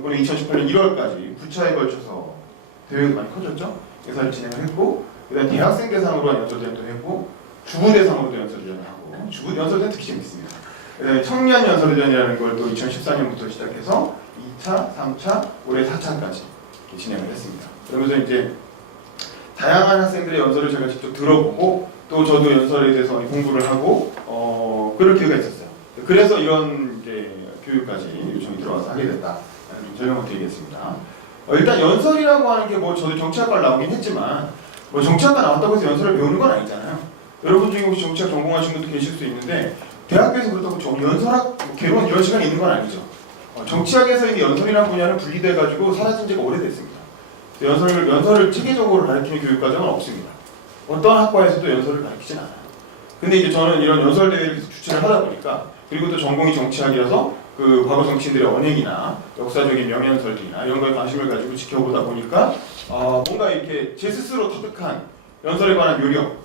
이번에 2018년 1월까지 9차에 걸쳐서 대회가 많이 커졌죠. 예사를 진행을 했고, 그다음에 대학생 대상으로 연설대회도 했고, 주부 대상으로도 연설대회를 하고, 주부 연설대회는 특히 재밌습니다. 그다음에 청년 연설대회라는 걸 또 2014년부터 시작해서 2차, 3차, 올해 4차까지 진행을 했습니다. 그러면서 이제 다양한 학생들의 연설을 제가 직접 들어보고 또 저도 연설에 대해서 공부를 하고 그럴 기회가 있었어요. 그래서 이런 이제 교육까지 요청이 들어와서 하게 됐다라는 설명을 드리겠습니다. 일단 연설이라고 하는 게 뭐 저도 정치학과를 나오긴 했지만 뭐 정치학과 나왔다고 해서 연설을 배우는 건 아니잖아요. 여러분 중에 혹시 정치학 전공하신 분도 계실 수 있는데 대학교에서 그렇다고 연설학, 개론 이런 시간이 있는 건 아니죠. 정치학에서 이 연설이라는 분야는 분리돼가지고 사라진 지가 오래됐습니다. 연설을 체계적으로 가르치는 교육과정은 없습니다. 어떤 학과에서도 연설을 가르치진 않아요. 근데 이제 저는 이런 연설 대회를 계속 주최를 하다 보니까 그리고 또 전공이 정치학이라서 그 과거 정치인들의 언행이나 역사적인 명연설들이나 이런 거에 관심을 가지고 지켜보다 보니까 뭔가 이렇게 제 스스로 터득한 연설에 관한 요령,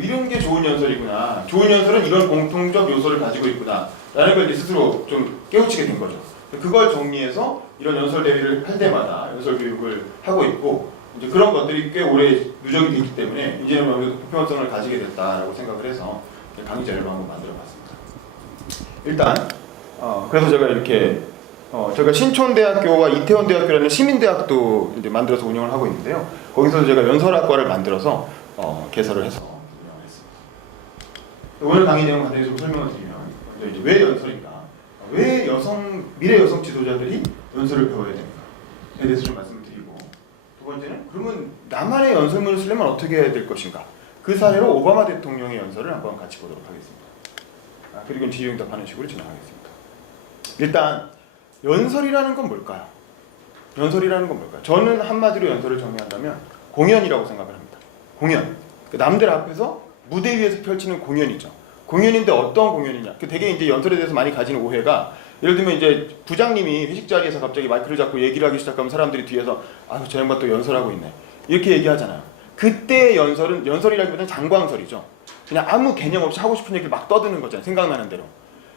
이런 게 좋은 연설이구나. 좋은 연설은 이런 공통적 요소를 가지고 있구나. 라는 걸 이제 스스로 좀 깨우치게 된 거죠. 그걸 정리해서 이런 연설 대회를 할 때마다 연설 교육을 하고 있고 이제 그런 것들이 꽤 오래 누적이 되기 때문에 이제는 아무래도 보편성을 가지게 됐다라고 생각을 해서 강의 자료를 한번 만들어봤습니다. 일단 그래서 제가 이렇게 제가 신촌대학교와 이태원대학교라는 시민대학도 이제 만들어서 운영을 하고 있는데요. 거기서 제가 연설학과를 만들어서 개설을 해서 운영했습니다. 오늘 강의 내용 간단히 좀 설명을 드리면 먼저 이제 왜 연설인가? 왜 미래 여성 지도자들이 연설을 배워야 되는가에 대해서 좀 말씀을 드리고, 두 번째는 그러면 나만의 연설문을 쓰려면 어떻게 해야 될 것인가? 그 사례로 오바마 대통령의 연설을 한번 같이 보도록 하겠습니다. 그리고 질의응답하는 식으로 진행하겠습니다. 일단 연설이라는 건 뭘까요? 연설이라는 건 뭘까요? 저는 한마디로 연설을 정의한다면 공연이라고 생각을 합니다. 공연. 남들 앞에서 무대 위에서 펼치는 공연이죠. 공연인데 어떤 공연이냐? 되게 이제 연설에 대해서 많이 가지는 오해가, 예를 들면 이제 부장님이 회식 자리에서 갑자기 마이크를 잡고 얘기를 하기 시작하면 사람들이 뒤에서 저 양반 또 연설하고 있네 이렇게 얘기하잖아요. 그때 연설은 연설이라기보다는 장광설이죠. 그냥 아무 개념 없이 하고 싶은 얘기를 막 떠드는 거잖아요. 생각나는 대로.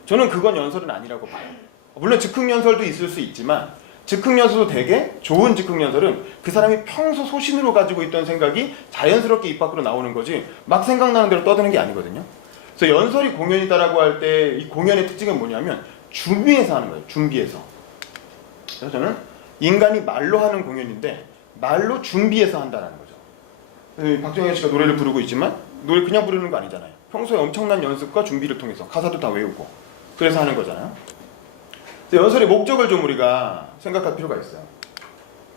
저는 그건 연설은 아니라고 봐요. 물론 즉흥 연설도 있을 수 있지만 즉흥 연설도 되게 좋은 즉흥 연설은 그 사람이 평소 소신으로 가지고 있던 생각이 자연스럽게 입 밖으로 나오는 거지 막 생각나는 대로 떠드는 게 아니거든요. 그래서 연설이 공연이다라고 할 때 이 공연의 특징은 뭐냐면 준비해서 하는 거예요. 준비해서. 그래서 저는 인간이 말로 하는 공연인데 말로 준비해서 한다라는 거죠. 박정현 씨가 노래를 부르고 있지만 노래 그냥 부르는 거 아니잖아요. 평소에 엄청난 연습과 준비를 통해서 가사도 다 외우고 그래서 하는 거잖아요. 그래서 연설의 목적을 좀 우리가 생각할 필요가 있어요.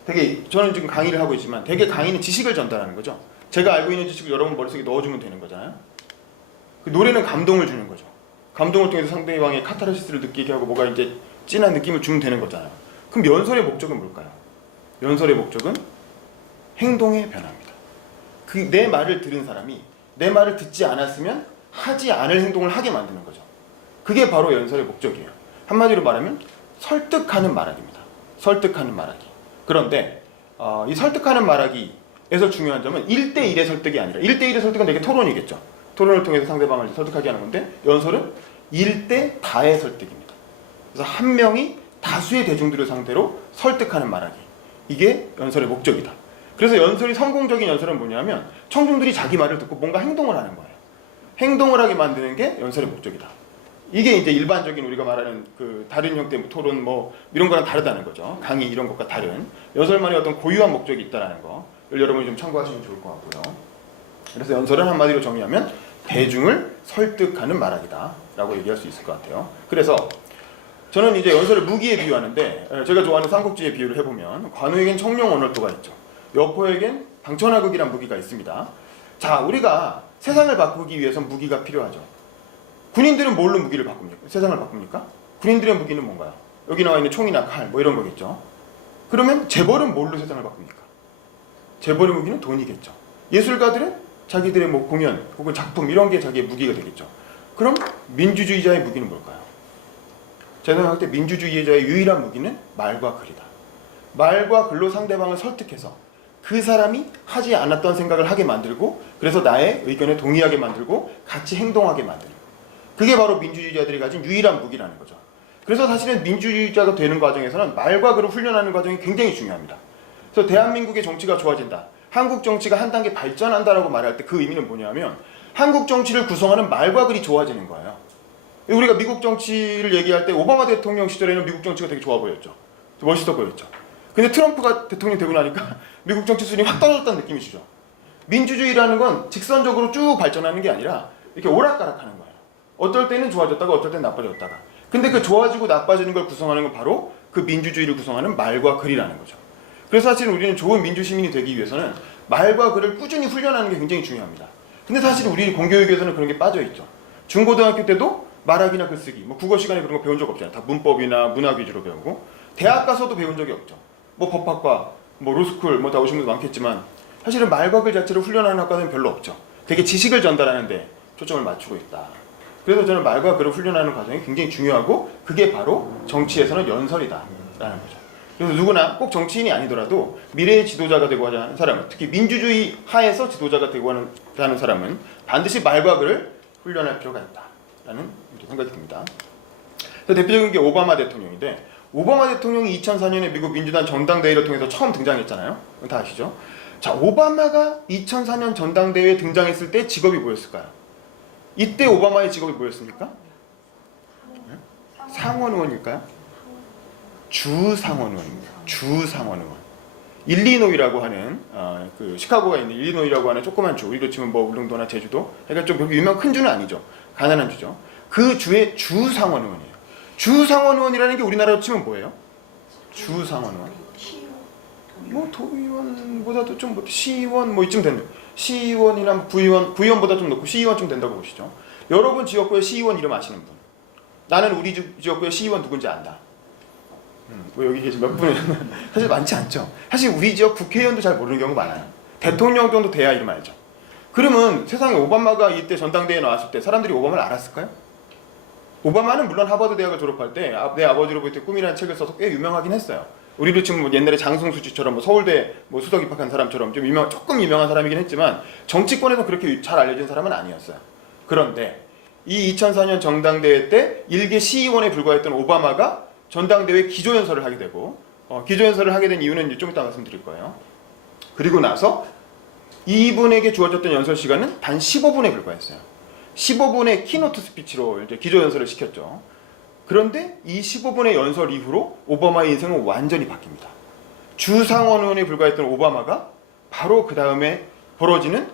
되게 저는 지금 강의를 하고 있지만 되게 강의는 지식을 전달하는 거죠. 제가 알고 있는 지식을 여러분 머릿속에 넣어주면 되는 거잖아요. 그 노래는 감동을 주는 거죠. 감동을 통해서 상대방의 카타르시스를 느끼게 하고 뭐가 이제 진한 느낌을 주면 되는 거잖아요. 그럼 연설의 목적은 뭘까요? 연설의 목적은 행동의 변화입니다. 내 말을 들은 사람이 내 말을 듣지 않았으면 하지 않을 행동을 하게 만드는 거죠. 그게 바로 연설의 목적이에요. 한마디로 말하면 설득하는 말하기입니다. 설득하는 말하기. 그런데 이 설득하는 말하기에서 중요한 점은 1대1의 설득이 아니라 1대1의 설득은 되게 토론이겠죠. 토론을 통해서 상대방을 설득하게 하는 건데 연설은 1대 다의 설득입니다. 그래서 한 명이 다수의 대중들을 상대로 설득하는 말하기. 이게 연설의 목적이다. 그래서 연설이 성공적인 연설은 뭐냐면 청중들이 자기 말을 듣고 뭔가 행동을 하는 거예요. 행동을 하게 만드는 게 연설의 목적이다. 이게 이제 일반적인 우리가 말하는 그 다른 형태의 토론 뭐 이런 거랑 다르다는 거죠. 강의 이런 것과 다른 연설만의 어떤 고유한 목적이 있다는 거 여러분이 좀 참고하시면 좋을 것 같고요. 그래서 연설은 한마디로 정의하면 대중을 설득하는 말하기다 라고 얘기할 수 있을 것 같아요. 그래서 저는 이제 연설을 무기에 비유하는데 제가 좋아하는 삼국지의 비유를 해보면 관우에겐 청룡언월도가 있죠. 여포에겐 방천하극이란 무기가 있습니다. 자, 우리가 세상을 바꾸기 위해선 무기가 필요하죠. 군인들은 뭘로 무기를 바꿉니까? 세상을 바꿉니까? 군인들의 무기는 뭔가요? 여기 나와 있는 총이나 칼 뭐 이런 거겠죠. 그러면 재벌은 뭘로 세상을 바꿉니까? 재벌의 무기는 돈이겠죠. 예술가들은 자기들의 뭐 공연 혹은 작품 이런 게 자기의 무기가 되겠죠. 그럼 민주주의자의 무기는 뭘까요? 제가 생각할 때 민주주의자의 유일한 무기는 말과 글이다. 말과 글로 상대방을 설득해서 그 사람이 하지 않았던 생각을 하게 만들고 그래서 나의 의견에 동의하게 만들고 같이 행동하게 만들고 그게 바로 민주주의자들이 가진 유일한 무기라는 거죠. 그래서 사실은 민주주의자가 되는 과정에서는 말과 글을 훈련하는 과정이 굉장히 중요합니다. 그래서 대한민국의 정치가 좋아진다, 한국 정치가 한 단계 발전한다라고 말할 때 그 의미는 뭐냐면 한국 정치를 구성하는 말과 글이 좋아지는 거예요. 우리가 미국 정치를 얘기할 때 오바마 대통령 시절에는 미국 정치가 되게 좋아 보였죠. 멋있어 보였죠. 근데 트럼프가 대통령이 되고 나니까 미국 정치 수준이 확 떨어졌다는 느낌이시죠. 민주주의라는 건 직선적으로 쭉 발전하는 게 아니라 이렇게 오락가락하는 거예요. 어떨 때는 좋아졌다가 어떨 때는 나빠졌다가. 근데 그 좋아지고 나빠지는 걸 구성하는 건 바로 그 민주주의를 구성하는 말과 글이라는 거죠. 그래서 사실 우리는 좋은 민주시민이 되기 위해서는 말과 글을 꾸준히 훈련하는 게 굉장히 중요합니다. 근데 사실 우리 공교육에서는 그런 게 빠져있죠. 중고등학교 때도 말하기나 글쓰기, 뭐 국어 시간에 그런 거 배운 적 없잖아요. 다 문법이나 문학 위주로 배우고 대학 가서도 배운 적이 없죠. 뭐 법학과, 뭐 로스쿨 뭐 다 오신 분도 많겠지만 사실은 말과 글 자체를 훈련하는 학과는 별로 없죠. 되게 지식을 전달하는데 초점을 맞추고 있다. 그래서 저는 말과 글을 훈련하는 과정이 굉장히 중요하고 그게 바로 정치에서는 연설이다라는 거죠. 그래서 누구나 꼭 정치인이 아니더라도 미래의 지도자가 되고 하는 사람은, 특히 민주주의 하에서 지도자가 되고 하는 사람은 반드시 말과 글을 훈련할 필요가 있다라는 생각이 듭니다. 대표적인 게 오바마 대통령인데, 오바마 대통령이 2004년에 미국 민주당 전당대회를 통해서 처음 등장했잖아요. 다 아시죠? 자, 오바마가 2004년 전당대회에 등장했을 때 직업이 뭐였을까요? 이때 오바마의 직업이 뭐였습니까? 상원 의원일까요? 주상원의원입니다. 주상원의원. 일리노이라고 하는 그 시카고가 있는 일리노이라고 하는 조그만 주, 우리로 치면 뭐 울릉도나 제주도, 그러니까 좀 유명한 큰 주는 아니죠. 가난한 주죠. 그 주의 주상원의원이에요. 주상원의원이라는 게 우리나라로 치면 뭐예요? 주상원의원. 뭐 도의원보다도 좀 뭐 시의원 뭐 이쯤 된다. 시의원이나 부의원보다 좀 높고 시의원쯤 된다고 보시죠. 여러분 지역구의 시의원 이름 아시는 분? 나는 우리 지역구의 시의원 누군지 안다. 뭐 여기 계신 몇 분이 사실 많지 않죠. 사실 우리 지역 국회의원도 잘 모르는 경우가 많아요. 대통령 정도 돼야 이름 알죠. 그러면 세상에 오바마가 이때 전당대회에 나왔을 때 사람들이 오바마를 알았을까요? 오바마는 물론 하버드 대학을 졸업할 때 내 아버지로부터 꿈이라는 책을 써서 꽤 유명하긴 했어요. 우리도 지금 뭐 옛날에 장승수 씨처럼 뭐 서울대 뭐 수석 입학한 사람처럼 좀 조금 유명한 사람이긴 했지만 정치권에서 그렇게 잘 알려진 사람은 아니었어요. 그런데 이 2004년 전당대회 때 일개 시의원에 불과했던 오바마가 전당대회 기조연설을 하게 되고, 기조연설을 하게 된 이유는 좀 이따 말씀드릴 거예요. 그리고 나서 이분에게 주어졌던 연설 시간은 단 15분에 불과했어요. 15분의 키노트 스피치로 이제 기조연설을 시켰죠. 그런데 이 15분의 연설 이후로 오바마의 인생은 완전히 바뀝니다. 주상원의원에 불과했던 오바마가 바로 그 다음에 벌어지는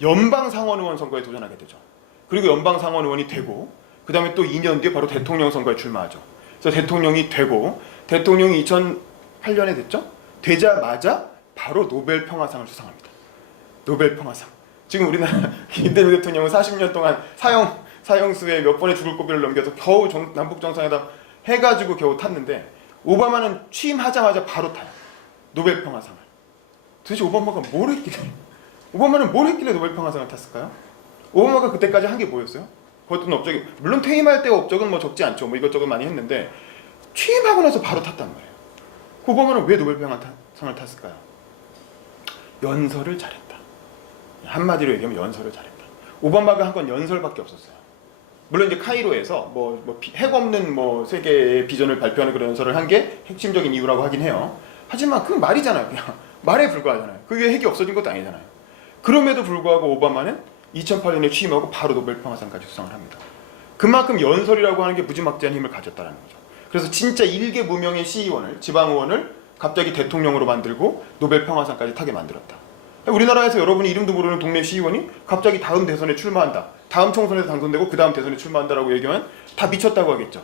연방상원의원 선거에 도전하게 되죠. 그리고 연방상원의원이 되고 그 다음에 또 2년 뒤에 바로 대통령 선거에 출마하죠. 그래서 대통령이 되고, 대통령이 2008년에 됐죠? 되자마자 바로 노벨 평화상을 수상합니다. 노벨 평화상. 지금 우리나라 김대중 대통령은 40년 동안 사형수에 몇 번의 죽을 고비를 넘겨서 겨우 남북 정상회담 해가지고 겨우 탔는데, 오바마는 취임하자마자 바로 타요. 노벨 평화상을. 도대체 오바마가 뭘 했길래? 오바마는 뭘 했길래 노벨 평화상을 탔을까요? 오바마가 그때까지 한 게 뭐였어요? 그것도 업적이, 물론 퇴임할 때 업적은 뭐 적지 않죠. 뭐 이것저것 많이 했는데 취임하고 나서 바로 탔단 말이에요. 오바마는 왜 노벨 평화상을 tas을까요? 연설을 잘했다. 한마디로 얘기하면 연설을 잘했다. 오바마가 한 건 연설밖에 없었어요. 물론 이제 카이로에서 핵 없는 뭐 세계의 비전을 발표하는 그런 연설을 한 게 핵심적인 이유라고 하긴 해요. 하지만 그건 말이잖아요. 그냥 말에 불과하잖아요. 그게 핵이 없어진 것도 아니잖아요. 그럼에도 불구하고 오바마는 2008년에 취임하고 바로 노벨 평화상까지 수상을 합니다. 그만큼 연설이라고 하는 게 무지막지한 힘을 가졌다는 거죠. 그래서 진짜 일개 무명의 시의원을, 지방의원을 갑자기 대통령으로 만들고 노벨 평화상까지 타게 만들었다. 우리나라에서 여러분이 이름도 모르는 동네 시의원이 갑자기 다음 대선에 출마한다, 다음 총선에서 당선되고 그 다음 대선에 출마한다라고 얘기하면 다 미쳤다고 하겠죠.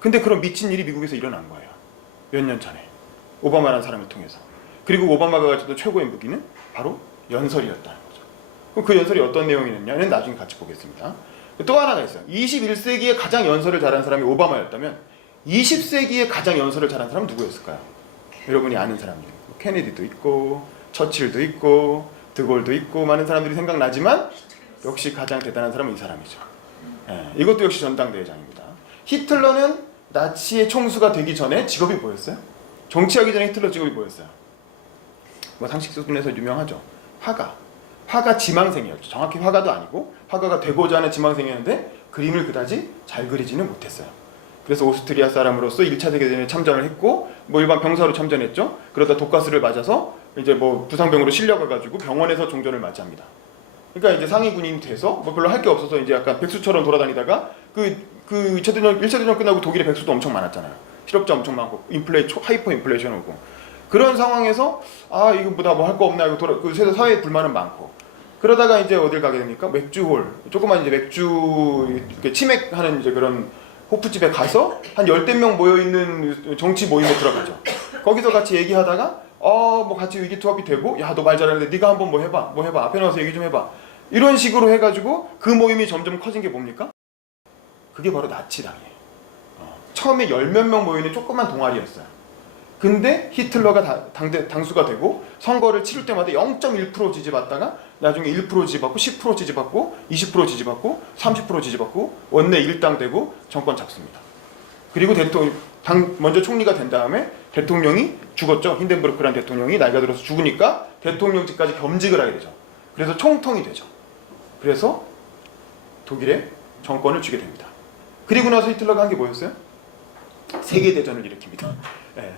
근데 그런 미친 일이 미국에서 일어난 거예요. 몇 년 전에 오바마라는 사람을 통해서. 그리고 오바마가 가졌던 최고의 무기는 바로 연설이었다는 거죠. 그럼 그 연설이 어떤 내용이었냐는 나중에 같이 보겠습니다. 또 하나가 있어요. 21세기에 가장 연설을 잘한 사람이 오바마였다면 20세기에 가장 연설을 잘한 사람은 누구였을까요? 여러분이 아는 사람들. 케네디도 있고 처칠도 있고 드골도 있고 많은 사람들이 생각나지만 역시 가장 대단한 사람은 이 사람이죠. 이것도 역시 전당대회장입니다. 히틀러는 나치의 총수가 되기 전에 직업이 뭐였어요? 정치하기 전에 히틀러 직업이 뭐였어요? 뭐 상식 수준에서 유명하죠. 화가 지망생이었죠. 정확히 화가도 아니고 화가가 되고자 하는 지망생이었는데 그림을 그다지 잘 그리지는 못했어요. 그래서 오스트리아 사람으로서 1차 세계대전에 참전을 했고 뭐 일반 병사로 참전했죠. 그러다 독가스를 맞아서 이제 뭐 부상병으로 실려가가지고 병원에서 종전을 맞이합니다. 그러니까 이제 상위 군인이 돼서 뭐 별로 할 게 없어서 이제 약간 백수처럼 돌아다니다가 그 1차 대전 끝나고 독일에 백수도 엄청 많았잖아요. 실업자 엄청 많고 하이퍼 인플레이션 오고 그런 상황에서 아 이거 뭐다 뭐 할 거 없나 이거 그 사회에 불만은 많고 그러다가 이제 어딜 가게 됩니까? 맥주홀 조그만 이제 맥주 이렇게 치맥하는 이제 그런 호프집에 가서 한 10명 모여있는 정치 모임에 들어가죠. 거기서 같이 얘기하다가 뭐 같이 의기투합이 되고 야 너 말 잘하는데 네가 한번 뭐 해봐 앞에 나와서 얘기 좀 해봐 이런 식으로 해가지고 그 모임이 점점 커진 게 뭡니까? 그게 바로 나치당이에요. 처음에 10몇 명 모여있는 조그만 동아리였어요. 근데 히틀러가 당수가 되고 선거를 치를 때마다 0.1% 지지받다가 나중에 1% 지지받고 10% 지지받고 20% 지지받고 30% 지지받고 원내 일당 되고 정권 잡습니다. 그리고 먼저 총리가 된 다음에 대통령이 죽었죠. 힌덴부르크라는 대통령이 나이가 들어서 죽으니까 대통령직까지 겸직을 하게 되죠. 그래서 총통이 되죠. 그래서 독일의 정권을 쥐게 됩니다. 그리고 나서 히틀러가 한 게 뭐였어요? 세계대전을 일으킵니다.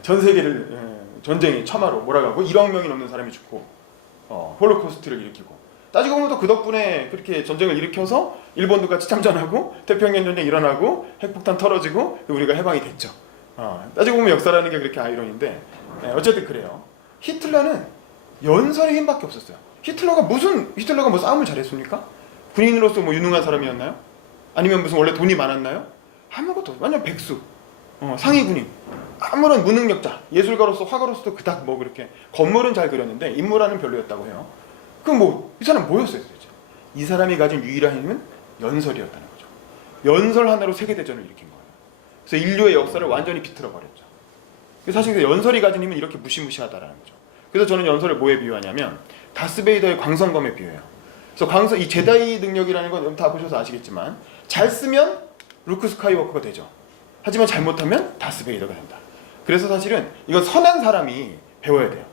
전 세계를 전쟁이 참화로 몰아가고 1억 명이 넘는 사람이 죽고 홀로코스트를 일으키고 따지고 보면 또 그 덕분에 그렇게 전쟁을 일으켜서 일본도 같이 참전하고 태평양 전쟁 일어나고 핵폭탄 털어지고 우리가 해방이 됐죠. 따지고 보면 역사라는 게 그렇게 아이러니인데 어쨌든 그래요. 히틀러는 연설의 힘밖에 없었어요. 히틀러가 뭐 싸움을 잘했습니까? 군인으로서 뭐 유능한 사람이었나요? 아니면 무슨 원래 돈이 많았나요? 아무것도 완전 백수 상위 군인 아무런 무능력자 예술가로서 화가로서도 그닥 뭐 그렇게 건물은 잘 그렸는데 인물화는 별로였다고 해요. 그럼 뭐 이 사람 뭐였어요 도대체? 이 사람이 가진 유일한 힘은 연설이었다는 거죠. 연설 하나로 세계대전을 일으킨 거예요. 그래서 인류의 역사를 완전히 비틀어 버렸죠. 사실 연설이 가진 힘은 이렇게 무시무시하다라는 거죠. 그래서 저는 연설을 뭐에 비유하냐면 다스베이더의 광선검에 비유해요. 그래서 이 제다이 능력이라는 건 다 보셔서 아시겠지만 잘 쓰면 루크 스카이워커가 되죠. 하지만 잘못하면 다스베이더가 된다. 그래서 사실은 이건 선한 사람이 배워야 돼요.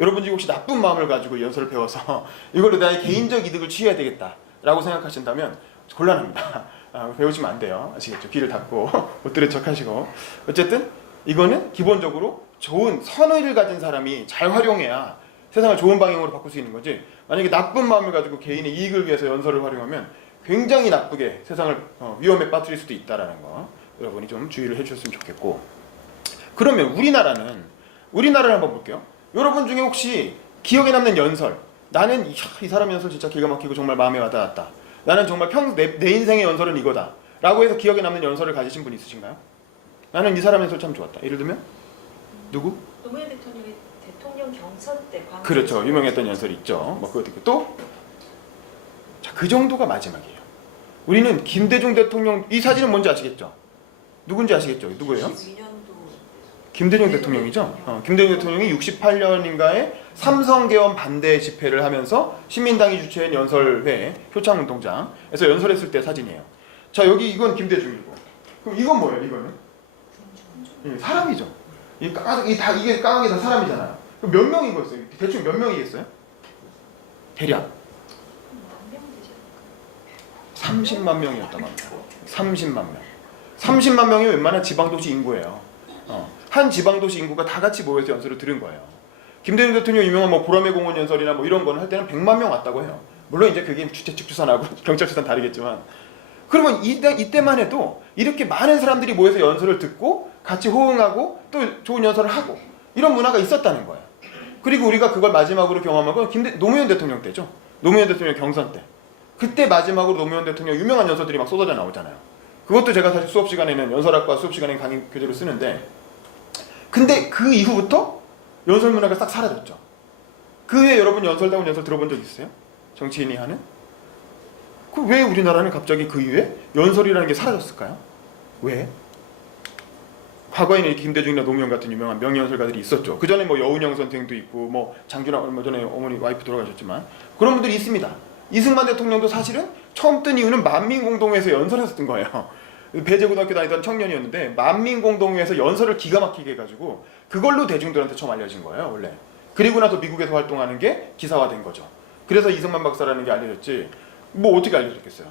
여러분들이 혹시 나쁜 마음을 가지고 연설을 배워서 이걸로 나의 개인적 이득을 취해야 되겠다라고 생각하신다면 곤란합니다. 배우시면 안 돼요. 아시겠죠? 귀를 닫고 못 들은 척 하시고 어쨌든 이거는 기본적으로 좋은 선의를 가진 사람이 잘 활용해야 세상을 좋은 방향으로 바꿀 수 있는 거지 만약에 나쁜 마음을 가지고 개인의 이익을 위해서 연설을 활용하면 굉장히 나쁘게 세상을 위험에 빠뜨릴 수도 있다라는 거 여러분이 좀 주의를 해주셨으면 좋겠고 그러면 우리나라를 한번 볼게요. 여러분 중에 혹시 기억에 남는 연설 나는 이 사람 연설 진짜 기가 막히고 정말 마음에 와닿았다. 나는 정말 내 인생의 연설은 이거다 라고 해서 기억에 남는 연설을 가지신 분 있으신가요? 나는 이 사람 연설 참 좋았다. 예를 들면 누구? 노무현 대통령이 대통령 경선 때 그렇죠. 유명했던 연설이 있죠. 뭐 그거 듣고 또 자, 그 정도가 마지막이에요. 우리는 김대중 대통령 이 사진은 뭔지 아시겠죠? 누군지 아시겠죠? 누구예요? 62년도 김대중 대통령이죠. 김대중 대통령이 68년인가에 삼성개헌 반대 집회를 하면서 신민당이 주최한 연설회 효창운동장에서 연설했을 때 사진이에요. 자 여기 이건 김대중이고 그럼 이건 뭐예요? 이거는? 사람이죠. 이게 까맣게 다 사람이잖아요. 그럼 몇 명인 거였어요? 대충 몇 명이겠어요? 대략 30만 명이었다고 합니다. 30만 명. 30만 명이 웬만한 지방도시 인구예요. 한 지방도시 인구가 다 같이 모여서 연설을 들은 거예요. 김대중 대통령 유명한 뭐 보라매 공원 연설이나 뭐 이런 거는 할 때는 100만 명 왔다고 해요. 물론 이제 그게 주최 측 추산하고 경찰 추산 다르겠지만 그러면 이때만 해도 이렇게 많은 사람들이 모여서 연설을 듣고 같이 호응하고 또 좋은 연설을 하고 이런 문화가 있었다는 거예요. 그리고 우리가 그걸 마지막으로 경험한 건 노무현 대통령 때죠. 노무현 대통령 경선 때. 그때 마지막으로 노무현 대통령 유명한 연설들이 막 쏟아져 나오잖아요. 그것도 제가 사실 수업 시간에는 연설학과 수업 시간에 강의 교재로 쓰는데 근데 그 이후부터 연설 문화가 싹 사라졌죠. 그 후에 여러분 연설다운 연설 들어본 적 있으세요? 정치인이 하는? 그 왜 우리나라는 갑자기 그 이후에 연설이라는 게 사라졌을까요? 왜? 과거에는 이렇게 김대중이나 노무현 같은 유명한 명연설가들이 있었죠. 그 전에 뭐 여운형 선생도 있고 뭐 장준하 얼마 전에 어머니 와이프 돌아가셨지만 그런 분들이 있습니다. 이승만 대통령도 사실은 처음 뜬 이유는 만민공동회에서 연설해서 뜬 거예요. 배제고등학교 다니던 청년이었는데 만민공동회에서 연설을 기가 막히게 해가지고 그걸로 대중들한테 처음 알려진 거예요 원래. 그리고 나서 미국에서 활동하는 게 기사화된 거죠. 그래서 이승만 박사라는 게 알려졌지 뭐 어떻게 알려졌겠어요.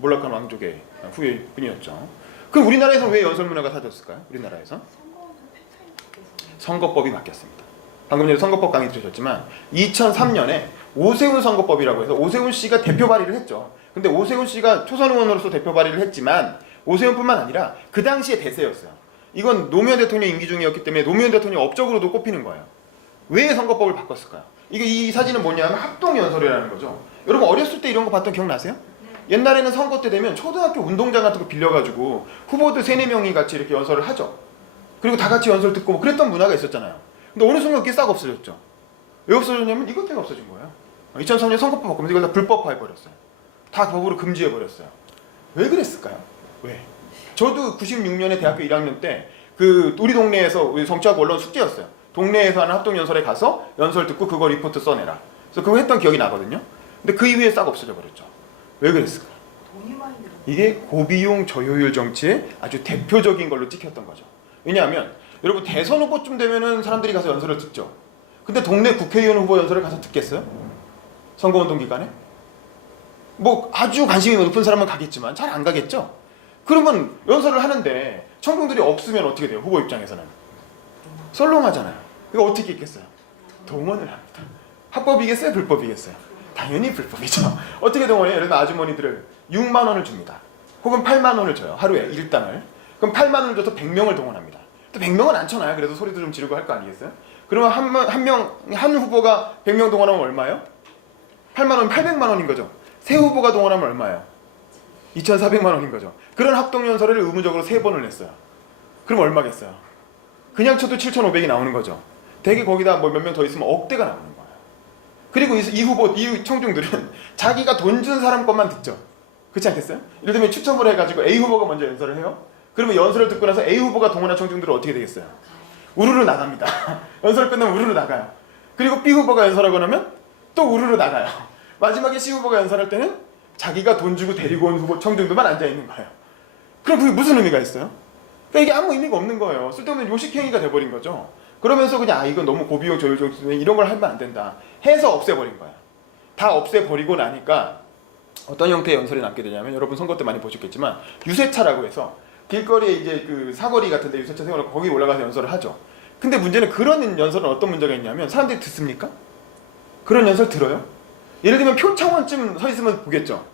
몰락한 왕족의 후예분이었죠. 그럼 우리나라에서 왜 연설 문화가 사라졌을까요? 우리나라에서 선거운동 패턴이 바뀌어서 선거법이 바뀌었습니다. 방금 전에 선거법 강의 들으셨지만 2003년에 오세훈 선거법이라고 해서 오세훈 씨가 대표 발의를 했죠. 근데 오세훈 씨가 초선 의원으로서 대표 발의를 했지만 오세훈뿐만 아니라 그 당시에 대세였어요. 이건 노무현 대통령 임기 중이었기 때문에 노무현 대통령 업적으로도 꼽히는 거예요. 왜 선거법을 바꿨을까요? 이 사진은 뭐냐면 합동연설이라는 거죠. 여러분 어렸을 때 이런 거 봤던 기억나세요? 옛날에는 선거 때 되면 초등학교 운동장 같은 거 빌려가지고 후보들 3-4명이 같이 이렇게 연설을 하죠. 그리고 다 같이 연설 듣고 뭐 그랬던 문화가 있었잖아요. 근데 어느 순간 그게 싹 없어졌죠. 왜 없어졌냐면 이것 때문에 없어진 거예요. 2003년 선거법 바꾸면서 이걸 다 불법화해버렸어요. 다 법으로 금지해버렸어요. 왜 그랬을까요? 왜? 저도 96년에 대학교 1학년 때 우리 동네에서 우리 정치학 원론 숙제였어요. 동네에서 하는 합동연설에 가서 연설 듣고 그거 리포트 써내라. 그래서 그거 했던 기억이 나거든요. 근데 그 이후에 싹 없어져 버렸죠. 왜 그랬을까요? 돈이 많이 들어. 이게 고비용 저효율 정치의 아주 대표적인 걸로 찍혔던 거죠. 왜냐하면 여러분 대선 후보쯤 되면은 사람들이 가서 연설을 듣죠. 근데 동네 국회의원 후보 연설을 가서 듣겠어요? 선거운동 기간에? 뭐 아주 관심이 높은 사람은 가겠지만 잘 안 가겠죠? 그러면 연설을 하는데 청중들이 없으면 어떻게 돼요? 후보 입장에서는 썰렁하잖아요. 이거 어떻게 있겠어요? 동원을 합니다. 합법이겠어요? 불법이겠어요? 당연히 불법이죠. 어떻게 동원해요? 예를 들어 아주머니들을 6만 원을 줍니다. 혹은 8만 원을 줘요. 하루에 일당을. 그럼 8만 원을 줘서 100명을 동원합니다. 또 100명은 안 쳐놔요. 그래도 소리도 좀 지르고 할 거 아니겠어요? 그러면 한 후보가 100명 동원하면 얼마예요? 8만 원, 800만 원인 거죠. 세 후보가 동원하면 얼마예요? 2,400만 원인 거죠. 그런 합동연설을 의무적으로 3번을 냈어요. 그럼 얼마겠어요? 그냥 쳐도 7,500이 나오는 거죠. 대개 거기다 뭐 몇 명 더 있으면 억대가 나오는 거예요. 그리고 이 후보, 이 청중들은 자기가 돈 준 사람 것만 듣죠. 그렇지 않겠어요? 예를 들면 추첨을 해가지고 A 후보가 먼저 연설을 해요. 그러면 연설을 듣고 나서 A 후보가 동원한 청중들은 어떻게 되겠어요? 우르르 나갑니다. 연설 끝나면 우르르 나가요. 그리고 B 후보가 연설하고 나면 또 우르르 나가요. 마지막에 C 후보가 연설할 때는 자기가 돈 주고 데리고 온 후보 청중들만 앉아있는 거예요. 그럼 그게 무슨 의미가 있어요? 그러니까 이게 아무 의미가 없는 거예요. 쓸데없는 요식행위가 돼버린 거죠. 그러면서 그냥 이건 너무 고비용 저율정치 이런 걸 하면 안 된다 해서 없애버린 거예요. 다 없애버리고 나니까 어떤 형태의 연설이 남게 되냐면 여러분 선거 때 많이 보셨겠지만 유세차라고 해서 길거리에 이제 그 사거리 같은데 유세차 세워놓고 거기 올라가서 연설을 하죠. 근데 문제는 그런 연설은 어떤 문제가 있냐면 사람들이 듣습니까? 그런 연설 들어요? 예를 들면 표창원쯤 서 있으면 보겠죠.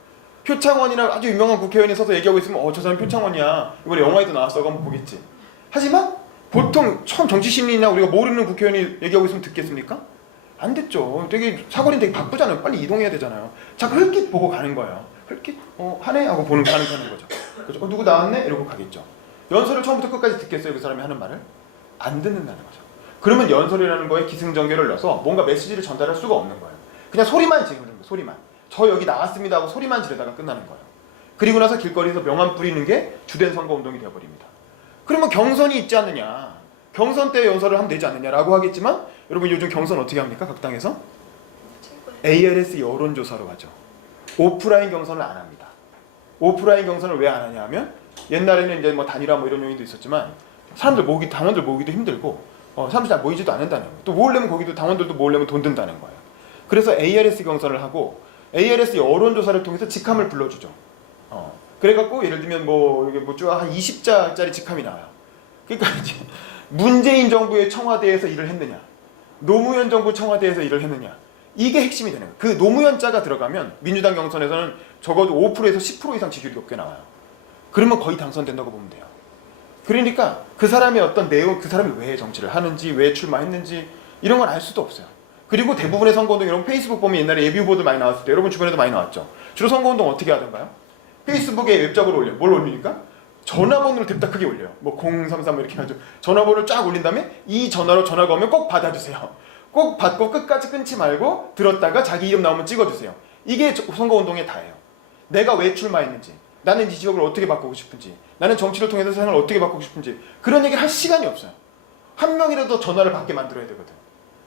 표창원이나 아주 유명한 국회의원이 서서 얘기하고 있으면 저 사람 표창원이야. 이번에 영화에도 나왔어. 한번 보겠지. 하지만 보통 처음 정치신문이나 우리가 모르는 국회의원이 얘기하고 있으면 듣겠습니까? 안 듣죠. 되게 사거리는 되게 바쁘잖아요. 빨리 이동해야 되잖아요. 자, 흘낏 보고 가는 거예요. 흘낏 하네? 하고 가는 거죠. 그렇죠? 누구 나왔네? 이러고 가겠죠. 연설을 처음부터 끝까지 듣겠어요? 그 사람이 하는 말을? 안 듣는다는 거죠. 그러면 연설이라는 거에 기승전결을 넣어서 뭔가 메시지를 전달할 수가 없는 거예요. 그냥 소리만 지르는 거예요. 소리만. 저 여기 나왔습니다 하고 소리만 지르다가 끝나는 거예요. 그리고 나서 길거리에서 명함 뿌리는 게 주된 선거운동이 되어버립니다. 그러면 경선이 있지 않느냐, 경선 때 연설을 하면 되지 않느냐라고 하겠지만 여러분 요즘 경선 어떻게 합니까? 각 당에서? ARS 여론조사로 하죠. 오프라인 경선을 안 합니다. 오프라인 경선을 왜 안 하냐 하면 옛날에는 이제 뭐 단일화 뭐 이런 요인도 있었지만 당원들 모으기도 힘들고 사람들이 잘 모이지도 않는다는 거예요. 또 모으려면 거기도 당원들도 모으려면 돈 든다는 거예요. 그래서 ARS 경선을 하고 ARS 여론조사를 통해서 직함을 불러주죠. 그래갖고 예를 들면 이게 한 20자짜리 직함이 나와요. 그러니까 이제 문재인 정부의 청와대에서 일을 했느냐, 노무현 정부 청와대에서 일을 했느냐, 이게 핵심이 되는 거예요. 그 노무현자가 들어가면 민주당 경선에서는 적어도 5%에서 10% 이상 지지율이 높게 나와요. 그러면 거의 당선된다고 보면 돼요. 그러니까 그 사람의 어떤 내용, 그 사람이 왜 정치를 하는지, 왜 출마했는지 이런 건 알 수도 없어요. 그리고 대부분의 선거운동, 여러분 페이스북 보면 옛날에 예비 후보들 많이 나왔을 때 여러분 주변에도 많이 나왔죠. 주로 선거운동 어떻게 하던가요? 페이스북에 웹적으로 올려요. 뭘 올리니까? 전화번호를 냅다 크게 올려요. 033 이렇게 해가지고 전화번호를 쫙 올린 다음에 이 전화로 전화가 오면 꼭 받아주세요. 꼭 받고 끝까지 끊지 말고 들었다가 자기 이름 나오면 찍어주세요. 이게 선거운동의 다예요. 내가 왜 출마했는지, 나는 이 지역을 어떻게 바꾸고 싶은지, 나는 정치를 통해서 세상을 어떻게 바꾸고 싶은지 그런 얘기를 할 시간이 없어요. 한 명이라도 전화를 받게 만들어야 되거든.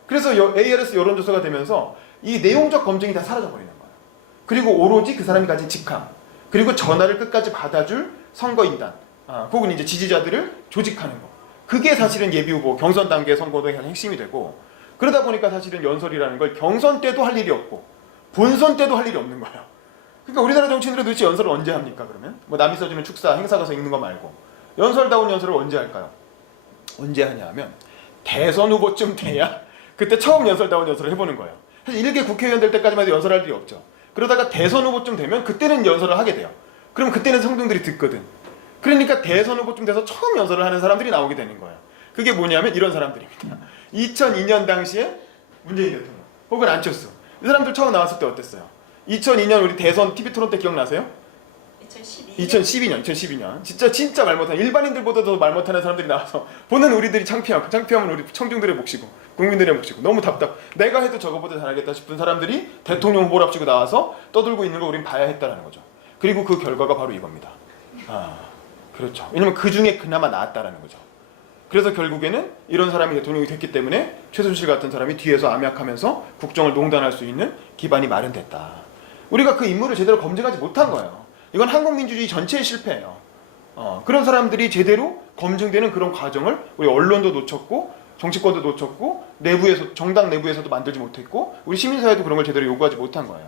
그래서 ARS 여론조사가 되면서 이 내용적 검증이 다 사라져버리는 거예요. 그리고 오로지 그 사람이 가진 직함, 그리고 전화를 끝까지 받아줄 선거인단, 혹은 이제 지지자들을 조직하는 거. 그게 사실은 예비후보, 경선 단계 선거운동의 핵심이 되고, 그러다 보니까 사실은 연설이라는 걸 경선 때도 할 일이 없고 본선 때도 할 일이 없는 거예요. 그러니까 우리나라 정치인들은 도대체 연설을 언제 합니까? 그러면 남이 써주는 축사, 행사 가서 읽는 거 말고 연설다운 연설을 언제 할까요? 언제 하냐 하면 대선 후보쯤 돼야 그때 처음 연설다운 연설을 해보는 거예요. 사실 일개 국회의원 될 때까지만 해도 연설할 일이 없죠. 그러다가 대선 후보쯤 되면 그때는 연설을 하게 돼요. 그럼 그때는 성도들이 듣거든. 그러니까 대선 후보쯤 돼서 처음 연설을 하는 사람들이 나오게 되는 거예요. 그게 뭐냐면 이런 사람들입니다. 2002년 당시에 문재인 대통령 혹은 안철수 이 사람들 처음 나왔을 때 어땠어요? 2002년 우리 대선 TV 토론 때 기억나세요? 2012년 진짜 말 못하는 일반인들보다도 말 못하는 사람들이 나와서 보는 우리들이 창피하면 우리 청중들의 몫이고 국민들의 몫이고 너무 내가 해도 저거보다 잘하겠다 싶은 사람들이 대통령 후보랍시고 나와서 떠들고 있는 걸 우린 봐야 했다라는 거죠. 그리고 그 결과가 바로 이겁니다. 그렇죠. 왜냐면 그 중에 그나마 나았다라는 거죠. 그래서 결국에는 이런 사람이 대통령이 됐기 때문에 최순실 같은 사람이 뒤에서 암약하면서 국정을 농단할 수 있는 기반이 마련됐다. 우리가 그 인물을 제대로 검증하지 못한 거예요. 이건 한국민주주의 전체의 실패예요. 그런 사람들이 제대로 검증되는 그런 과정을 우리 언론도 놓쳤고 정치권도 놓쳤고 정당 내부에서도 만들지 못했고 우리 시민사회도 그런 걸 제대로 요구하지 못한 거예요.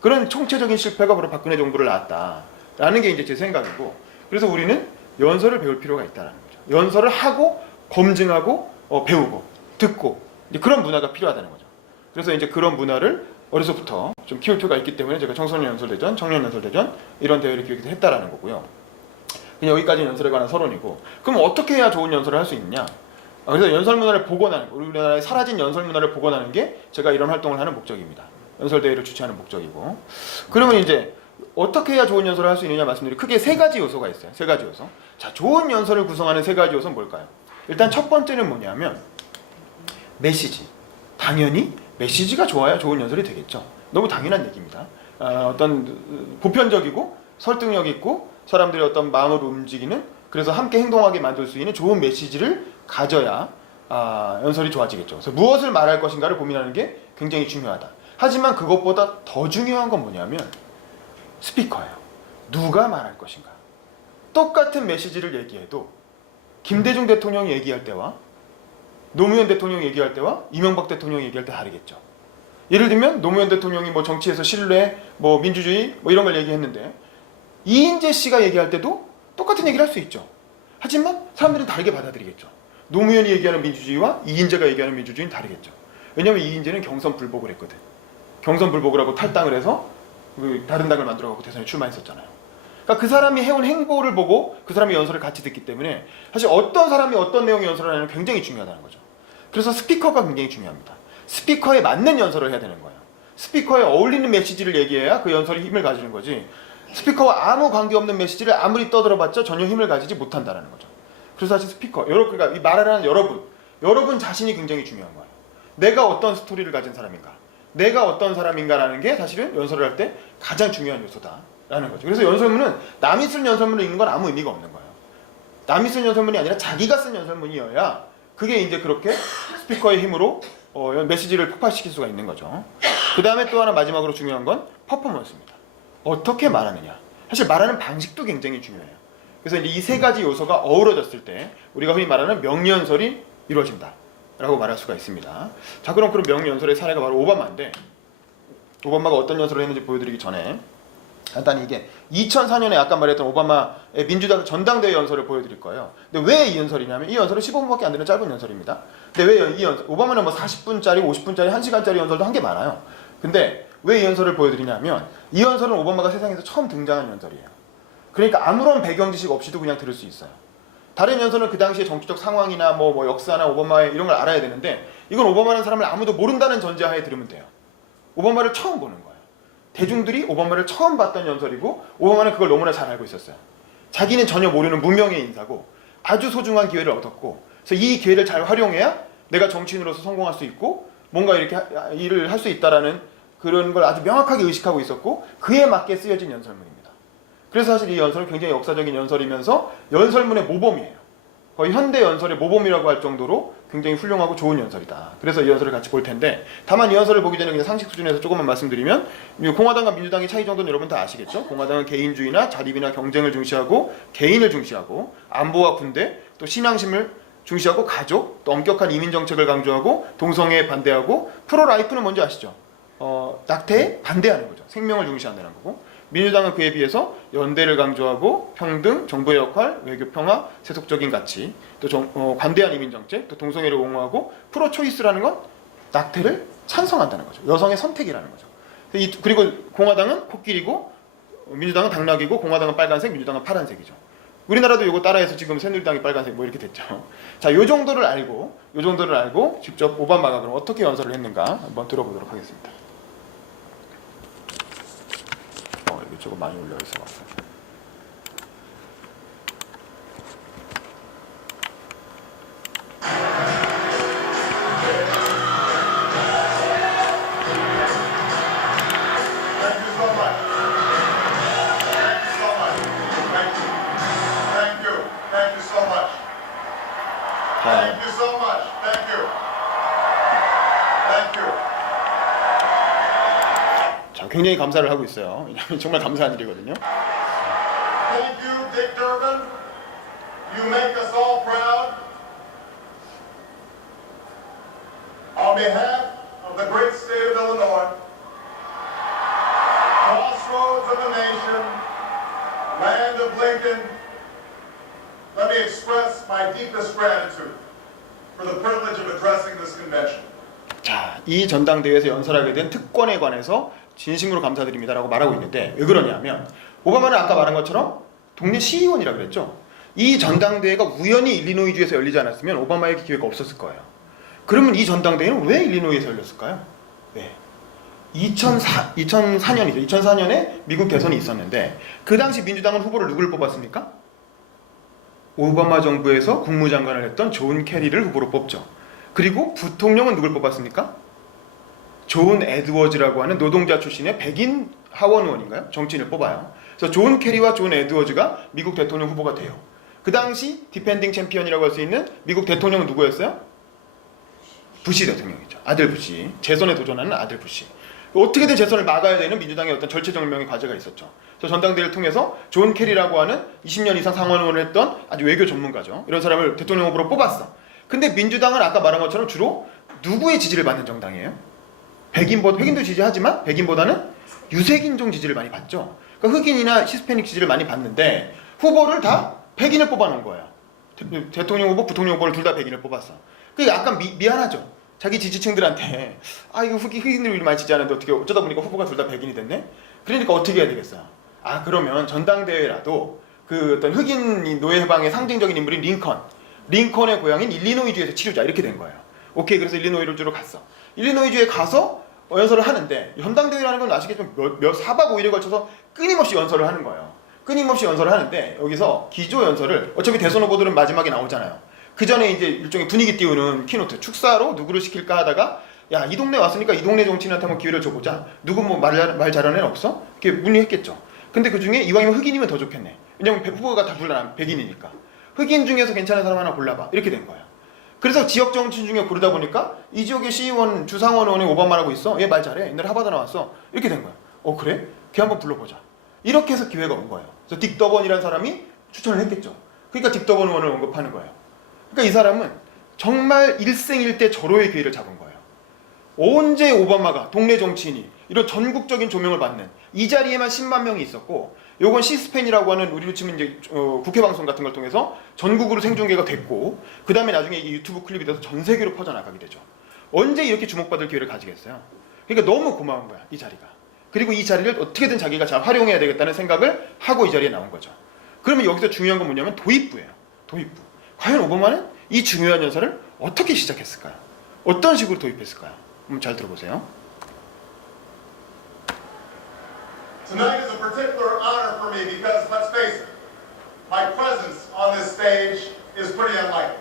그런 총체적인 실패가 바로 박근혜 정부를 낳았다라는 게 이제 제 생각이고 그래서 우리는 연설을 배울 필요가 있다는 거죠. 연설을 하고 검증하고 배우고 듣고 이제 그런 문화가 필요하다는 거죠. 그래서 이제 그런 문화를 어려서부터 좀 키울 필요가 있기 때문에 제가 청소년 연설대전, 청년 연설대전 이런 대회를 기획했다라는 거고요. 그냥 여기까지 연설에 관한 서론이고 그럼 어떻게 해야 좋은 연설을 할 수 있느냐? 그래서 연설 문화를 복원하는 우리나라의 사라진 연설 문화를 복원하는 게 제가 이런 활동을 하는 목적입니다. 연설 대회를 주최하는 목적이고 그러면 이제 어떻게 해야 좋은 연설을 할 수 있느냐 말씀드리면 크게 세 가지 요소가 있어요. 세 가지 요소. 자, 좋은 연설을 구성하는 세 가지 요소는 뭘까요? 일단 첫 번째는 뭐냐면 메시지. 당연히 메시지가 좋아야 좋은 연설이 되겠죠. 너무 당연한 얘기입니다. 어떤 보편적이고 설득력 있고 사람들의 어떤 마음을 움직이는 그래서 함께 행동하게 만들 수 있는 좋은 메시지를 가져야 연설이 좋아지겠죠. 그래서 무엇을 말할 것인가를 고민하는 게 굉장히 중요하다. 하지만 그것보다 더 중요한 건 뭐냐면 스피커예요. 누가 말할 것인가. 똑같은 메시지를 얘기해도 김대중 대통령이 얘기할 때와 노무현 대통령이 얘기할 때와 이명박 대통령이 얘기할 때 다르겠죠. 예를 들면 노무현 대통령이 뭐 정치에서 신뢰, 뭐 민주주의 뭐 이런 걸 얘기했는데 이인재 씨가 얘기할 때도 똑같은 얘기를 할 수 있죠. 하지만 사람들은 다르게 받아들이겠죠. 노무현이 얘기하는 민주주의와 이인재가 얘기하는 민주주의는 다르겠죠. 왜냐하면 이인재는 경선불복을 했거든. 경선불복을 하고 탈당을 해서 다른 당을 만들어갖고 대선에 출마했었잖아요. 그러니까 그 사람이 해온 행보를 보고 그 사람의 연설을 같이 듣기 때문에 사실 어떤 사람이 어떤 내용의 연설을 하냐는 굉장히 중요하다는 거죠. 그래서 스피커가 굉장히 중요합니다. 스피커에 맞는 연설을 해야 되는 거예요. 스피커에 어울리는 메시지를 얘기해야 그 연설이 힘을 가지는 거지 스피커와 아무 관계없는 메시지를 아무리 떠들어봤자 전혀 힘을 가지지 못한다는 거죠. 그래서 사실 스피커, 그러니까 이 말을 하는 여러분 자신이 굉장히 중요한 거예요. 내가 어떤 스토리를 가진 사람인가, 내가 어떤 사람인가라는 게 사실은 연설을 할 때 가장 중요한 요소다라는 거죠. 그래서 연설문은 남이 쓴 연설문을 읽는 건 아무 의미가 없는 거예요. 남이 쓴 연설문이 아니라 자기가 쓴 연설문이어야 그게 이제 그렇게 스피커의 힘으로 메시지를 폭발시킬 수가 있는 거죠. 그 다음에 또 하나 마지막으로 중요한 건 퍼포먼스입니다. 어떻게 말하느냐. 사실 말하는 방식도 굉장히 중요해요. 그래서 이제 이 세 가지 요소가 어우러졌을 때 우리가 흔히 말하는 명연설이 이루어진다 라고 말할 수가 있습니다. 자, 그럼 명연설의 사례가 바로 오바마인데 오바마가 어떤 연설을 했는지 보여드리기 전에 간단히 이게 2004년에 아까 말했던 오바마의 민주당 전당대회 연설을 보여드릴 거예요. 근데 왜 이 연설이냐면 이 연설은 15분밖에 안 되는 짧은 연설입니다. 근데 왜 이 연설, 오바마는 뭐 40분짜리, 50분짜리, 1시간짜리 연설도 한 게 많아요. 근데 왜 이 연설을 보여드리냐면 이 연설은 오바마가 세상에서 처음 등장한 연설이에요. 그러니까 아무런 배경 지식 없이도 그냥 들을 수 있어요. 다른 연설은 그 당시의 정치적 상황이나 뭐 역사나 오바마의 이런 걸 알아야 되는데 이건 오바마라는 사람을 아무도 모른다는 전제하에 들으면 돼요. 오바마를 처음 보는 거예요. 대중들이 오바마를 처음 봤던 연설이고 오바마는 그걸 너무나 잘 알고 있었어요. 자기는 전혀 모르는 무명의 인사고 아주 소중한 기회를 얻었고 그래서 이 기회를 잘 활용해야 내가 정치인으로서 성공할 수 있고 뭔가 이렇게 일을 할 수 있다라는 그런 걸 아주 명확하게 의식하고 있었고 그에 맞게 쓰여진 연설문입니다. 그래서 사실 이 연설은 굉장히 역사적인 연설이면서 연설문의 모범이에요. 거의 현대 연설의 모범이라고 할 정도로 굉장히 훌륭하고 좋은 연설이다. 그래서 이 연설을 같이 볼 텐데 다만 이 연설을 보기 전에 그냥 상식 수준에서 조금만 말씀드리면 공화당과 민주당의 차이 정도는 여러분 다 아시겠죠? 공화당은 개인주의나 자립이나 경쟁을 중시하고 개인을 중시하고 안보와 군대 또 신앙심을 중시하고 가족 또 엄격한 이민 정책을 강조하고 동성애에 반대하고 프로라이프는 뭔지 아시죠? 낙태에 반대하는 거죠. 생명을 중시한다는 거고 민주당은 그에 비해서 연대를 강조하고 평등, 정부의 역할, 외교 평화, 세속적인 가치, 또 관대한 이민 정책, 또 동성애를 옹호하고 프로 초이스라는 건 낙태를 찬성한다는 거죠. 여성의 선택이라는 거죠. 그리고 공화당은 코끼리고 민주당은 당락이고 공화당은 빨간색, 민주당은 파란색이죠. 우리나라도 이거 따라해서 지금 새누리당이 빨간색 뭐 이렇게 됐죠. 자, 요 정도를 알고 직접 오바마가 그럼 어떻게 연설을 했는가 한번 들어보도록 하겠습니다. 이것저것 많이 올려 있어. Thank you so much. Thank you. Thank you. 자, 굉장히 감사를 하고 있어요. 왜냐하면 정말 감사한 일이거든요. Thank you, Dick Durbin. You make us all proud. On behalf of the great state of Illinois, crossroads of the nation, land of Lincoln, let me express my deepest gratitude for the privilege of addressing this convention. 자, 이 전당대회에서 연설하게 된 특권에 관해서 진심으로 감사드립니다라고 말하고 있는데 왜 그러냐면 오바마는 아까 말한 것처럼 동네 시의원이라고 그랬죠. 이 전당대회가 우연히 일리노이주에서 열리지 않았으면 오바마에게 기회가 없었을 거예요. 그러면 이 전당대회는 왜 일리노이에서 열렸을까요? 네. 2004년이죠. 2004년에 미국 대선이 있었는데 그 당시 민주당은 후보를 누구를 뽑았습니까? 오바마 정부에서 국무장관을 했던 존 캐리를 후보로 뽑죠. 그리고 부통령은 누굴 뽑았습니까? 존 에드워즈라고 하는 노동자 출신의 백인 하원 의원인가요? 정치인을 뽑아요. 그래서 존 캐리와 존 에드워즈가 미국 대통령 후보가 돼요. 그 당시 디펜딩 챔피언이라고 할 수 있는 미국 대통령은 누구였어요? 부시 대통령이죠. 아들 부시. 재선에 도전하는 아들 부시. 어떻게든 재선을 막아야 되는 민주당의 어떤 절체절명의 과제가 있었죠. 그래서 전당대회를 통해서 존 캐리라고 하는 20년 이상 상원 의원을 했던 아주 외교 전문가죠. 이런 사람을 대통령 후보로 뽑았어. 근데 민주당은 아까 말한 것처럼 주로 누구의 지지를 받는 정당이에요? 흑인도 지지하지만 백인보다는 유색인종 지지를 많이 받죠. 그러니까 흑인이나 히스패닉 지지를 많이 받는데 후보를 다 백인을 뽑아놓은 거예요. 대통령 후보, 부통령 후보를 둘 다 백인을 뽑았어. 그게 약간 미안하죠. 자기 지지층들한테 이거 흑인들이 많이 지지하는데 어떻게 어쩌다 보니까 후보가 둘 다 백인이 됐네? 그러니까 어떻게 해야 되겠어요? 그러면 전당대회라도 그 어떤 흑인 노예 해방의 상징적인 인물인 링컨의 고향인 일리노이주에서 치르자 이렇게 된 거예요. 오케이, 그래서 일리노이주로 갔어. 일리노이주에 가서 연설을 하는데 전당대회라는 건 아시겠지만 몇 4박 5일에 걸쳐서 끊임없이 연설을 하는 거예요. 끊임없이 연설을 하는데 여기서 기조 연설을 어차피 대선 후보들은 마지막에 나오잖아요. 그 전에 이제 일종의 분위기 띄우는 키노트 축사로 누구를 시킬까 하다가 야, 이 동네 왔으니까 이 동네 정치인한테 한번 기회를 줘보자. 누구 뭐 말 잘하는 애는 없어? 이렇게 문의했겠죠. 근데 그 중에 이왕이면 흑인이면 더 좋겠네. 왜냐면 후보가 다 불러난 백인이니까. 흑인 중에서 괜찮은 사람 하나 골라봐. 이렇게 된 거예요. 그래서 지역 정치인 중에 고르다 보니까 이 지역의 시의원 주상원 의원이 오바마라고 있어. 얘 말 잘해. 옛날에 하버드 나왔어. 이렇게 된 거예요. 그래? 걔 한번 불러보자. 이렇게 해서 기회가 온 거예요. 그래서 딕 더번이라는 사람이 추천을 했겠죠. 그러니까 딕 더번 의원을 언급하는 거예요. 그러니까 이 사람은 정말 일생일대 절호의 기회를 잡은 거예요. 언제 오바마가 동네 정치인이 이런 전국적인 조명을 받는 이 자리에만 10만 명이 있었고 요건 시스펜이라고 하는 우리로 치면 이제 국회 방송 같은 걸 통해서 전국으로 생중계가 됐고 그 다음에 나중에 이게 유튜브 클립이 돼서 전 세계로 퍼져나가게 되죠. 언제 이렇게 주목받을 기회를 가지겠어요? 그러니까 너무 고마운 거야, 이 자리가. 그리고 이 자리를 어떻게든 자기가 잘 활용해야 되겠다는 생각을 하고 이 자리에 나온 거죠. 그러면 여기서 중요한 건 뭐냐면 도입부예요. 도입부. 과연 오바마는 이 중요한 연설을 어떻게 시작했을까요? 어떤 식으로 도입했을까요? 한번 잘 들어보세요. Tonight is a particular honor for me because, let's face it, my presence on this stage is pretty unlikely.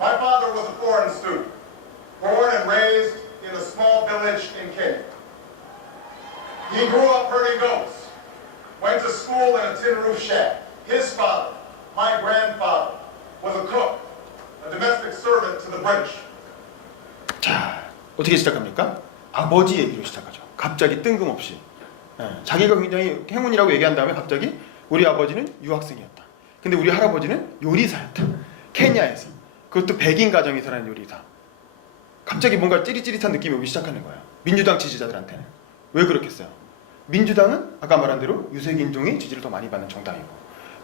My father was a foreign student, born and raised in a small village in Kenya. He grew up herding goats, went to school in a tin roof shack. His father, my grandfather, was a cook, a domestic servant to the British. 자, 어떻게 시작합니까? 아버지 얘기로 시작하죠. 갑자기 뜬금없이. 자기가 굉장히 행운이라고 얘기한 다음에 갑자기 우리 아버지는 유학생이었다. 근데 우리 할아버지는 요리사였다. 케냐에서. 그것도 백인 가정에서 난 요리사. 갑자기 뭔가 찌릿찌릿한 느낌이 오기 시작하는 거예요. 민주당 지지자들한테는. 왜 그렇겠어요? 민주당은 아까 말한 대로 유색인종의 지지를 더 많이 받는 정당이고,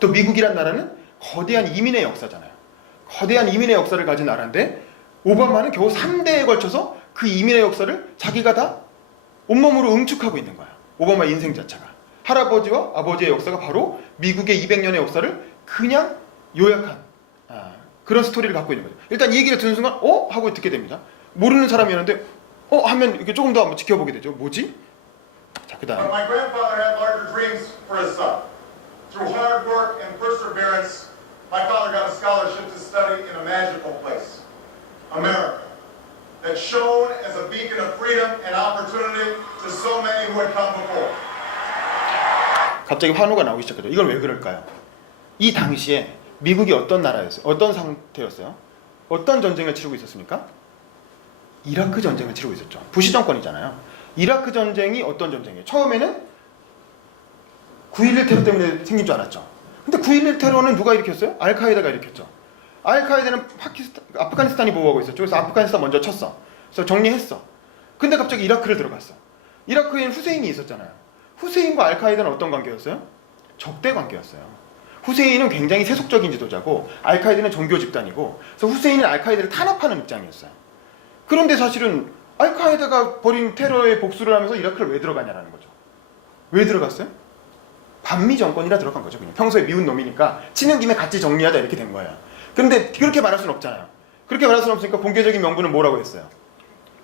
또 미국이란 나라는 거대한 이민의 역사잖아요. 거대한 이민의 역사를 가진 나라인데 오바마는 겨우 3대에 걸쳐서 그 이민의 역사를 자기가 다 온몸으로 응축하고 있는 거야. 오바마 인생 자체가. 할아버지와 아버지의 역사가 바로 미국의 200년의 역사를 그냥 요약한 그런 스토리를 갖고 있는 거죠. 일단 이 얘기를 듣는 순간 하고 듣게 됩니다. 모르는 사람이었는데 하면 이렇게 조금 더 한번 지켜보게 되죠. 뭐지? 자, 그 But 다음 my grandfather had larger dreams for his son. Through hard work and perseverance, my father got a scholarship to study in a magical place, America, that shone as a beacon of freedom and opportunity to so many who had come before. 갑자기 환호가 나오기 시작하죠. 이건 왜 그럴까요? 이 당시에 미국이 어떤 나라였어요? 어떤 상태였어요? 어떤 전쟁을 치르고 있었습니까? 이라크 전쟁을 치르고 있었죠. 부시 정권이잖아요. 이라크 전쟁이 어떤 전쟁이에요? 처음에는 9.11 테러 때문에 생긴 줄 알았죠. 근데 9.11 테러는 누가 일으켰어요? 알카에다가 일으켰죠. 알카에다는 아프가니스탄이 보호하고 있었죠. 그래서 아프가니스탄 먼저 쳤어. 그래서 정리했어. 근데 갑자기 이라크를 들어갔어. 이라크에는 후세인이 있었잖아요. 후세인과 알카에다는 어떤 관계였어요? 적대 관계였어요. 후세인은 굉장히 세속적인 지도자고 알카에다는 종교 집단이고, 그래서 후세인은 알카에다를 탄압하는 입장이었어요. 그런데 사실은 알카에다가 벌인 테러에 복수를 하면서 이라크를 왜 들어가냐라는 거죠. 왜 들어갔어요? 반미 정권이라 들어간 거죠. 그냥 평소에 미운 놈이니까 치는 김에 같이 정리하자 이렇게 된 거예요. 그런데 그렇게 말할 수는 없잖아요. 그렇게 말할 수는 없으니까 공개적인 명분은 뭐라고 했어요?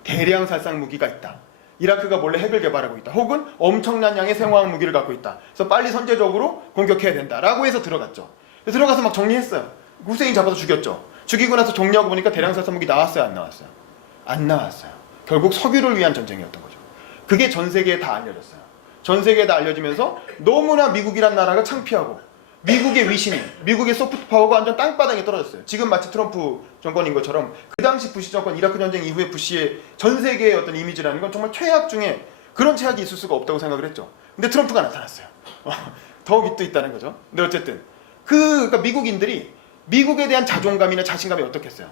대량 살상 무기가 있다. 이라크가 몰래 핵을 개발하고 있다. 혹은 엄청난 양의 생화학 무기를 갖고 있다. 그래서 빨리 선제적으로 공격해야 된다라고 해서 들어갔죠. 들어가서 막 정리했어요. 후세인 잡아서 죽였죠. 죽이고 나서 정리하고 보니까 대량 살상 무기 나왔어요, 안 나왔어요? 안 나왔어요. 결국 석유를 위한 전쟁이었던 거죠. 그게 전 세계에 다 알려졌어요. 전 세계에 다 알려지면서 너무나 미국이란 나라가 창피하고 미국의 위신이, 미국의 소프트 파워가 완전 땅바닥에 떨어졌어요. 지금 마치 트럼프 정권인 것처럼 그 당시 부시 정권, 이라크 전쟁 이후에 부시의 전 세계의 어떤 이미지라는 건 정말 최악 중에 그런 최악이 있을 수가 없다고 생각을 했죠. 근데 트럼프가 나타났어요. 더 밑도 있다는 거죠. 근데 어쨌든 그러니까 미국인들이 미국에 대한 자존감이나 자신감이 어떻겠어요?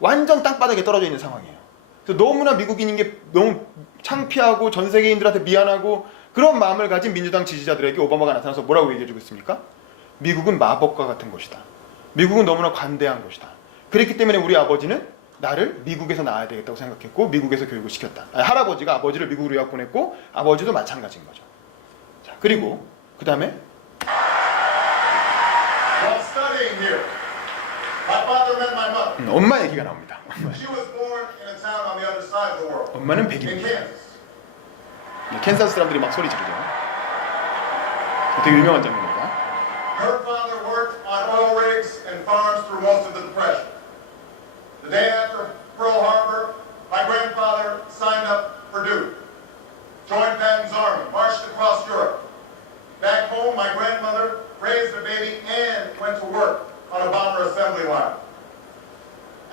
완전 땅바닥에 떨어져 있는 상황이에요. 그래서 너무나 미국인인 게 너무 창피하고 전 세계인들한테 미안하고 그런 마음을 가진 민주당 지지자들에게 오바마가 나타나서 뭐라고 얘기해주고 있습니까? 미국은 마법과 같은 곳이다. 미국은 너무나 관대한 곳이다. 그렇기 때문에 우리 아버지는 나를 미국에서 낳아야 되겠다고 생각했고 미국에서 교육을 시켰다. 할아버지가 아버지를 미국으로 유학 보냈고 아버지도 마찬가지인 거죠. 자, 그리고 그 다음에 While studying here, my father met my mother. 엄마 얘기가 나옵니다. She was born in a town on the other side of the world, 엄마는 in 백인입니다. Kansas. 캔사스 사람들이 막 소리 지르죠. 되게 유명한 장면입니다. Her father worked on oil rigs and farms through most of the Depression. The day after Pearl Harbor, my grandfather signed up for duty, joined Patton's army, marched across Europe. Back home, my grandmother raised a baby and went to work on a bomber assembly line.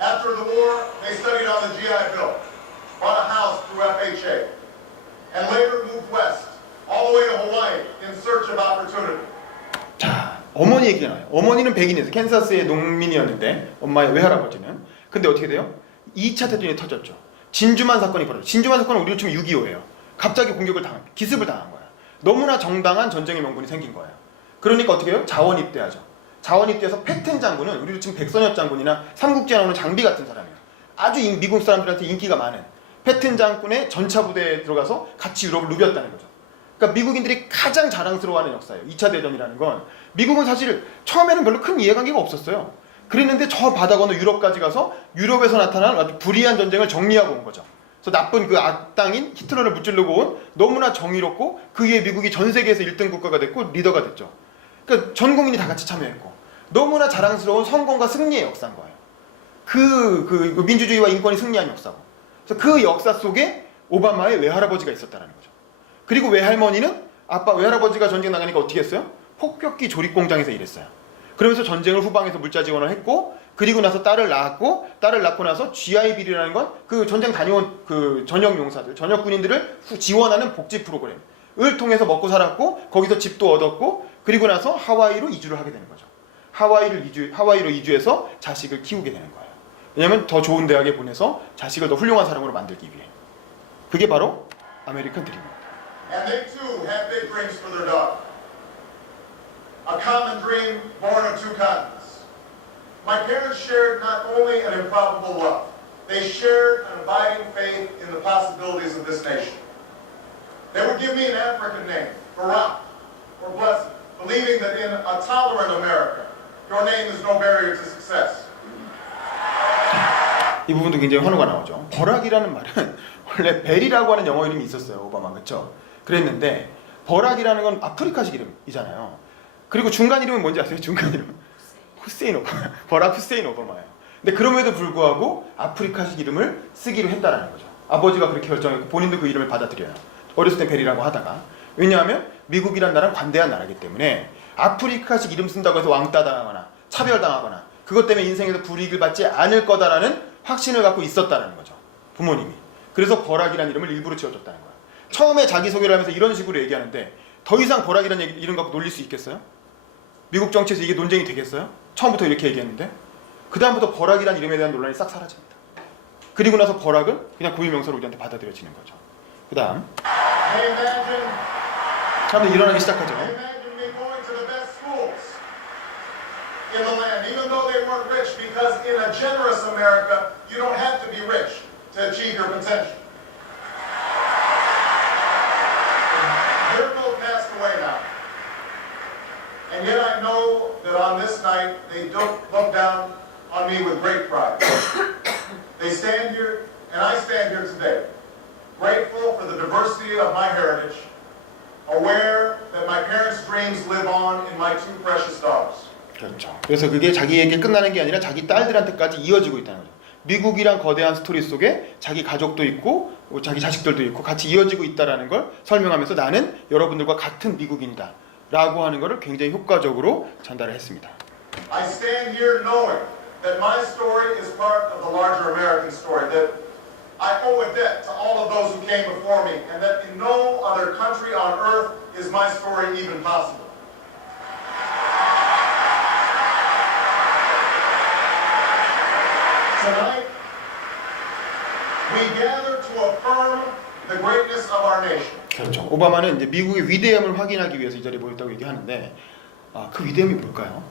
After the war, they studied on the GI Bill, bought a house through FHA, and later moved west, all the way to Hawaii in search of opportunity. 자, 어머니 얘기가 나와요. 어머니는 백인이었어요. 캔사스의 농민이었는데 엄마의 외할아버지는. 근데 어떻게 돼요? 2차 대전이 터졌죠. 진주만 사건이 벌어졌죠. 진주만 사건은 우리로 치면 6.25예요. 갑자기 공격을 당한, 기습을 당한 거야. 너무나 정당한 전쟁의 명분이 생긴 거예요. 그러니까 어떻게 해요? 자원 입대하죠. 자원 입대해서 패튼 장군은 우리로 치면 백선엽 장군이나 삼국지에 나오는 장비 같은 사람이에요. 아주 미국 사람들한테 인기가 많은 패튼 장군의 전차 부대에 들어가서 같이 유럽을 누볐다는 거죠. 그러니까 미국인들이 가장 자랑스러워하는 역사예요. 2차 대전이라는 건. 미국은 사실 처음에는 별로 큰 이해관계가 없었어요. 그랬는데 저 바다 건너 유럽까지 가서 유럽에서 나타난 아주 불의한 전쟁을 정리하고 온 거죠. 그래서 나쁜 그 악당인 히틀러를 무찌르고 온 너무나 정의롭고 그에 미국이 전 세계에서 1등 국가가 됐고 리더가 됐죠. 그러니까 전 국민이 다 같이 참여했고 너무나 자랑스러운 성공과 승리의 역사인 거예요. 그 민주주의와 인권이 승리한 역사고. 그래서 그 역사 속에 오바마의 외할아버지가 있었다는 거죠. 그리고 외할머니는 외할아버지가 전쟁 나가니까 어떻게 했어요? 폭격기 조립 공장에서 일했어요. 그러면서 전쟁을 후방에서 물자 지원을 했고 그리고 나서 딸을 낳았고 딸을 낳고 나서 GI 빌이라는 건 그 전쟁 다녀온 그 전역 용사들, 전역 군인들을 지원하는 복지 프로그램을 통해서 먹고 살았고 거기서 집도 얻었고 그리고 나서 하와이로 이주를 하게 되는 거죠. 하와이로 이주해서 자식을 키우게 되는 거예요. 왜냐하면 더 좋은 대학에 보내서 자식을 더 훌륭한 사람으로 만들기 위해. 그게 바로 아메리칸 드림입니다. And they too had big dreams for their daughter. A common dream born of two continents. My parents shared not only an improbable love, they shared an abiding faith in the possibilities of this nation. They would give me an African name, Barack or Blessed, believing that in a tolerant America, your name is no barrier to success. 이 부분도 굉장히 환호가 나오죠. 버락이라는 말은 원래 벨이라고 하는 영어 이름이 있었어요. 오바마 그렇죠? 그랬는데 버락이라는 건 아프리카식 이름이잖아요. 그리고 중간 이름은 뭔지 아세요? 중간 이름 후세인 오바마. 버락 후세인 오바마예요. 근데 그럼에도 불구하고 아프리카식 이름을 쓰기로 했다라는 거죠. 아버지가 그렇게 결정했고 본인도 그 이름을 받아들여요. 어렸을 때 벨이라고 하다가. 왜냐하면 미국이란 나라는 관대한 나라이기 때문에 아프리카식 이름 쓴다고 해서 왕따 당하거나 차별당하거나 그것 때문에 인생에서 불이익을 받지 않을 거다라는 확신을 갖고 있었다는 거죠. 부모님이. 그래서 버락이라는 이름을 일부러 지어줬다는 거예요. 처음에 자기소개를 하면서 이런 식으로 얘기하는데 더 이상 버락이라는 이름 갖고 놀릴 수 있겠어요? 미국 정치에서 이게 논쟁이 되겠어요? 처음부터 이렇게 얘기했는데 그 다음부터 버락이라는 이름에 대한 논란이 싹 사라집니다. 그리고 나서 버락은 그냥 고유명사로 우리한테 받아들여지는 거죠. 그 다음 사람들이 일어나기 시작하죠. In the land, even though they weren't rich, because in a generous America, you don't have to be rich to achieve your potential. They're both passed away now. And yet I know that on this night, they don't look down on me with great pride. They stand here, and I stand here today, grateful for the diversity of my heritage, aware that my parents' dreams live on in my two precious daughters. 그렇죠. 그래서 그게 자기에게 끝나는 게 아니라 자기 딸들한테까지 이어지고 있다는 거죠. 미국이란 거대한 스토리 속에 자기 가족도 있고 자기 자식들도 있고 같이 이어지고 있다라는 걸 설명하면서 나는 여러분들과 같은 미국인이다 라고 하는 것을 굉장히 효과적으로 전달을 했습니다. I stand here knowing that my story is part of the larger American story, that I owe a debt to all of those who came before me, and that in no other country on earth is my story even possible. Tonight, we gather to affirm the greatness of our nation. 그렇죠. 오바마는 이제 미국의 위대함을 확인하기 위해서 이 자리에 모였다고 얘기하는데 그 위대함이 뭘까요?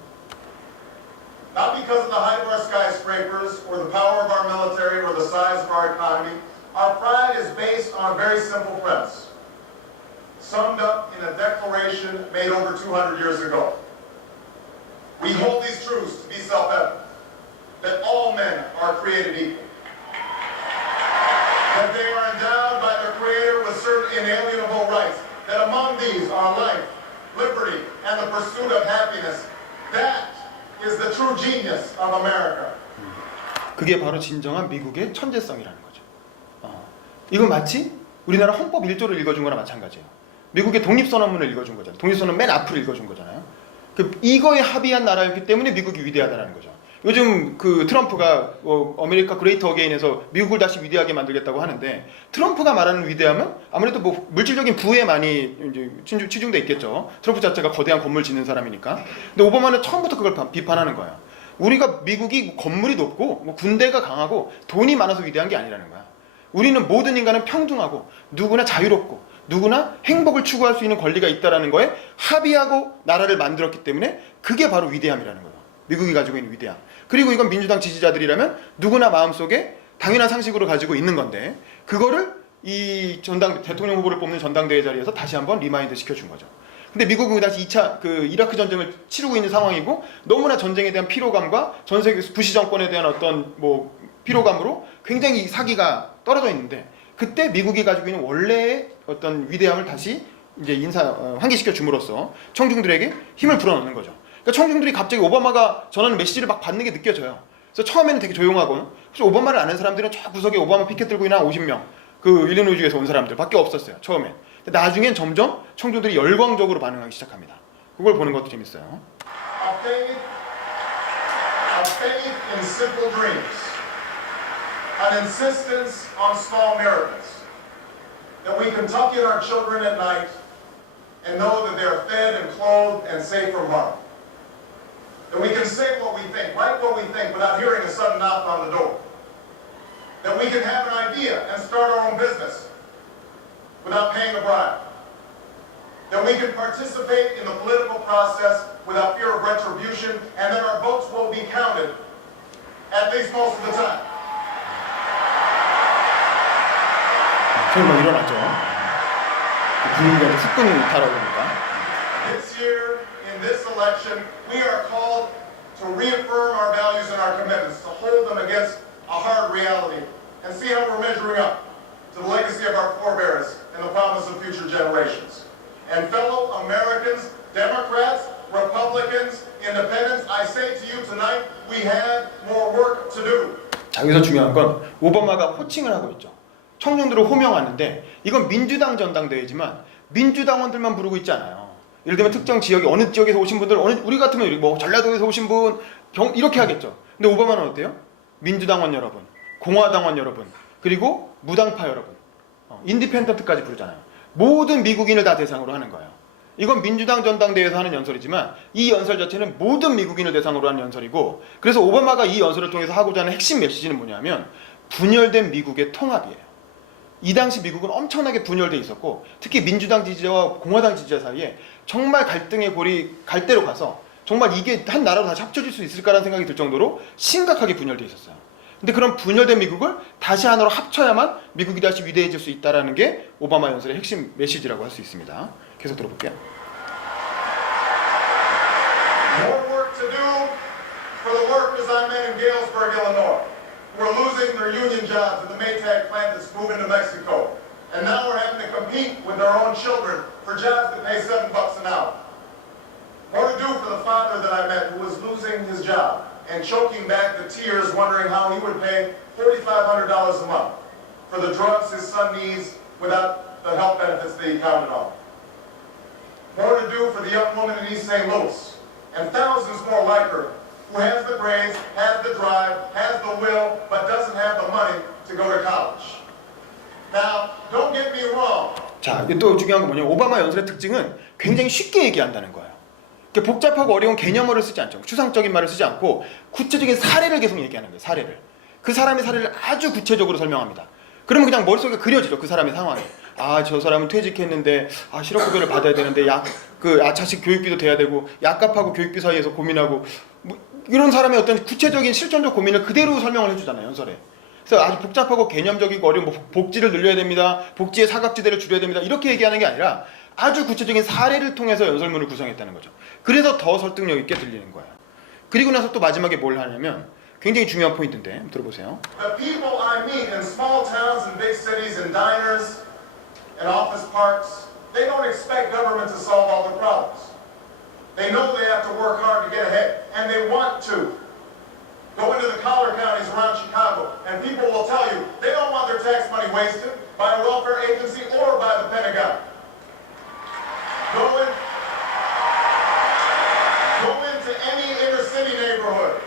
Not because of the height of our skyscrapers, or the power of our military, or the size of our economy. Our pride is based on a very simple premise, summed up in a declaration made over 200 years ago. We hold these truths to be self-evident, that all men are created equal, that they are endowed by their Creator with certain inalienable rights, that among these are life, liberty, and the pursuit of happiness. That is the true genius of America. 그게 바로 진정한 미국의 천재성이라는 거죠. 이건 마치 우리나라 헌법 1조를 읽어준 거나 마찬가지예요. 미국의 독립선언문을 읽어준 거잖아요. 독립선언 맨 앞을 읽어준 거잖아요. 이거에 합의한 나라였기 때문에 미국이 위대하다는 거죠. 요즘 그 트럼프가 아메리카 그레이터 어게인에서 미국을 다시 위대하게 만들겠다고 하는데 트럼프가 말하는 위대함은 아무래도 뭐 물질적인 부에 많이 이제 치중돼 있겠죠. 트럼프 자체가 거대한 건물 짓는 사람이니까. 근데 오바마는 처음부터 그걸 비판하는 거야. 우리가 미국이 건물이 높고 뭐 군대가 강하고 돈이 많아서 위대한 게 아니라는 거야. 우리는 모든 인간은 평등하고 누구나 자유롭고 누구나 행복을 추구할 수 있는 권리가 있다라는 거에 합의하고 나라를 만들었기 때문에 그게 바로 위대함이라는 거예요. 미국이 가지고 있는 위대함. 그리고 이건 민주당 지지자들이라면 누구나 마음속에 당연한 상식으로 가지고 있는 건데 그거를 이 대통령 후보를 뽑는 전당대회 자리에서 다시 한번 리마인드 시켜준 거죠. 근데 미국은 다시 2차 이라크 전쟁을 치르고 있는 상황이고 너무나 전쟁에 대한 피로감과 전 세계 부시 정권에 대한 어떤 피로감으로 굉장히 사기가 떨어져 있는데 그때 미국이 가지고 있는 원래의 어떤 위대함을 다시 이제 환기시켜 줌으로써 청중들에게 힘을 불어넣는 거죠. 그러니까 청중들이 갑자기 오바마가 전하는 메시지를 막 받는 게 느껴져요. 그래서 처음에는 되게 조용하고 오바마를 아는 사람들은 저 구석에 오바마 피켓 들고 있는 한 50명 일리노이주에서 온 사람들밖에 없었어요. 처음엔. 근데 나중엔 점점 청중들이 열광적으로 반응하기 시작합니다. 그걸 보는 것도 재밌어요. A faith in simple dreams, an insistence on small miracles, that we can tuck in our children at night and know that they are fed and clothed and safe from harm. That we can say what we think, write what we think without hearing a sudden knock on the door. That we can have an idea and start our own business without paying a bribe. that we can participate in the political process without fear of retribution, and that our votes will be counted, at least most of the time. 저는 막 일어났죠. 분위기가 후끈이 달아오릅니다. This year, in this election, we are called to reaffirm our values and our commitments, to hold them against a hard reality, and see how we're measuring up to the legacy of our forebears and the promise of future generations. And fellow Americans, Democrats, Republicans, Independents, I say to you tonight, we have more work to do. 자, 여기서 중요한 건 오바마가 호칭을 하고 있죠. 청년들을 호명하는데 이건 민주당 전당대회지만 민주당원들만 부르고 있지 않아요. 예를 들면 특정 지역에 어느 지역에서 오신 분들, 우리 같으면 뭐 전라도에서 오신 분 이렇게 하겠죠. 근데 오바마는 어때요? 민주당원 여러분, 공화당원 여러분, 그리고 무당파 여러분, 인디펜던트까지 부르잖아요. 모든 미국인을 다 대상으로 하는 거예요. 이건 민주당 전당대회에서 하는 연설이지만 이 연설 자체는 모든 미국인을 대상으로 하는 연설이고, 그래서 오바마가 이 연설을 통해서 하고자 하는 핵심 메시지는 뭐냐면 분열된 미국의 통합이에요. 이 당시 미국은 엄청나게 분열돼 있었고, 특히 민주당 지지자와 공화당 지지자 사이에 정말 갈등의 골이 갈대로 가서 정말 이게 한 나라로 다시 합쳐질 수 있을까라는 생각이 들 정도로 심각하게 분열돼 있었어요. 근데 그런 분열된 미국을 다시 하나로 합쳐야만 미국이 다시 위대해질 수 있다는 게 오바마 연설의 핵심 메시지라고 할 수 있습니다. 계속 들어볼게요. More work to do for the workers I met in Galesburg, Illinois, who are losing their union jobs in the Maytag plant that's moving to Mexico. And now we're having to compete with their own children for jobs that pay $7 an hour. More to do for the father that I met who was losing his job and choking back the tears, wondering how he would pay $4,500 a month for the drugs his son needs without the health benefits that he counted on. More to do for the young woman in East St. Louis, and thousands more like her, who has the grades, has the drive, has the will, but doesn't have the money to go to college. Now, don't get me wrong. 자, 또 중요한 건 뭐냐면 오바마 연설의 특징은 굉장히 쉽게 얘기한다는 거예요. 복잡하고 어려운 개념어를 쓰지 않죠. 추상적인 말을 쓰지 않고 구체적인 사례를 계속 얘기하는 거예요. 사례를. 그 사람의 사례를 아주 구체적으로 설명합니다. 그러면 그냥 머릿속에 그려지죠. 그 사람의 상황이. 아, 저 사람은 퇴직했는데 실업급여를 받아야 되는데 자식 교육비도 돼야 되고 약값하고 교육비 사이에서 고민하고 뭐 이런 사람의 어떤 구체적인 실존적 고민을 그대로 설명을 해주잖아요. 연설에. 그래서 아주 복잡하고 개념적이고 어려운 복지를 늘려야 됩니다. 복지의 사각지대를 줄여야 됩니다. 이렇게 얘기하는 게 아니라 아주 구체적인 사례를 통해서 연설문을 구성했다는 거죠. 그래서 더 설득력 있게 들리는 거예요. 그리고 나서 또 마지막에 뭘 하냐면 굉장히 중요한 포인트인데 들어보세요. The people I meet in small towns and big cities and diners and office parks, they don't expect government to solve all their problems. They know they have to work hard to get ahead, and they want to. Go into the collar counties around Chicago, and people will tell you they don't want their tax money wasted by a welfare agency or by the Pentagon. Go into any inner city neighborhood,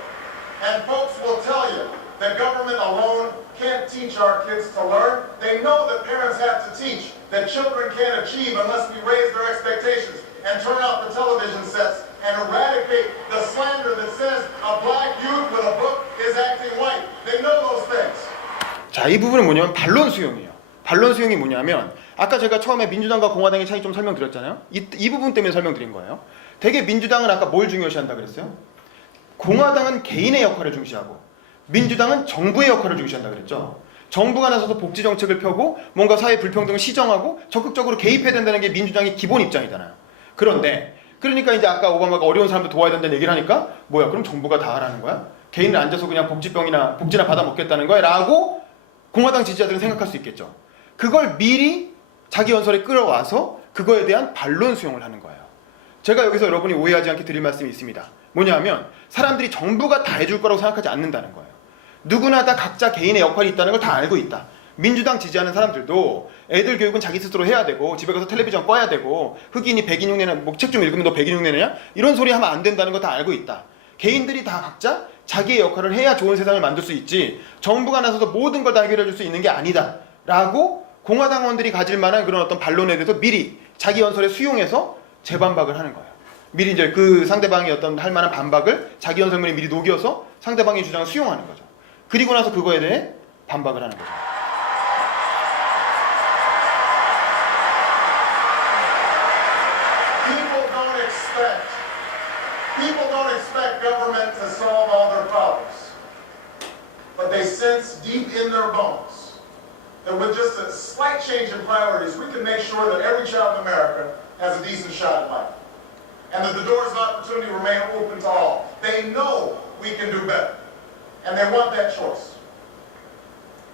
and folks will tell you that government alone can't teach our kids to learn. They know that parents have to teach, that children can't achieve unless we raise their expectations and turn out the television sets and eradicate the slander that says a black youth with a book is acting white. They know those things. 자, 이 부분은 뭐냐면 반론 수용이에요. 반론 수용이 뭐냐면 아까 제가 처음에 민주당과 공화당의 차이 좀 설명드렸잖아요. 이 부분 때문에 설명드린 거예요. 되게 민주당은 아까 뭘 중요시한다 그랬어요? 공화당은 개인의 역할을 중시하고 민주당은 정부의 역할을 중시한다 그랬죠. 정부가 나서서 복지 정책을 펴고 뭔가 사회 불평등을 시정하고 적극적으로 개입해야 된다는 게 민주당의 기본 입장이잖아요. 그런데 그러니까 이제 아까 오바마가 어려운 사람들 도와야 된다는 얘기를 하니까 뭐야 그럼 정부가 다 하라는 거야? 개인은 앉아서 그냥 복지나 받아 먹겠다는 거야? 라고 공화당 지지자들은 생각할 수 있겠죠. 그걸 미리 자기 연설에 끌어와서 그거에 대한 반론 수용을 하는 거예요. 제가 여기서 여러분이 오해하지 않게 드릴 말씀이 있습니다. 뭐냐면 사람들이 정부가 다 해줄 거라고 생각하지 않는다는 거예요. 누구나 다 각자 개인의 역할이 있다는 걸 다 알고 있다. 민주당 지지하는 사람들도 애들 교육은 자기 스스로 해야 되고 집에 가서 텔레비전 꺼야 되고 흑인이 백인 흉내나 뭐 책 좀 읽으면 너 백인 흉내내냐? 이런 소리 하면 안 된다는 거 다 알고 있다. 개인들이 다 각자 자기의 역할을 해야 좋은 세상을 만들 수 있지 정부가 나서서 모든 걸 다 해결해 줄 수 있는 게 아니다 라고 공화당원들이 가질 만한 그런 어떤 반론에 대해서 미리 자기 연설에 수용해서 재반박을 하는 거예요. 미리 이제 그 상대방이 어떤 할 만한 반박을 자기 연설문에 미리 녹여서 상대방의 주장을 수용하는 거죠. 그리고 나서 그거에 대해 반박을 하는 거죠. don't expect government to solve all their problems. But they sense deep in their bones that with just a slight change in priorities, we can make sure that every child in America has a decent shot at life. And that the doors of opportunity remain open to all. They know we can do better. And they want that choice.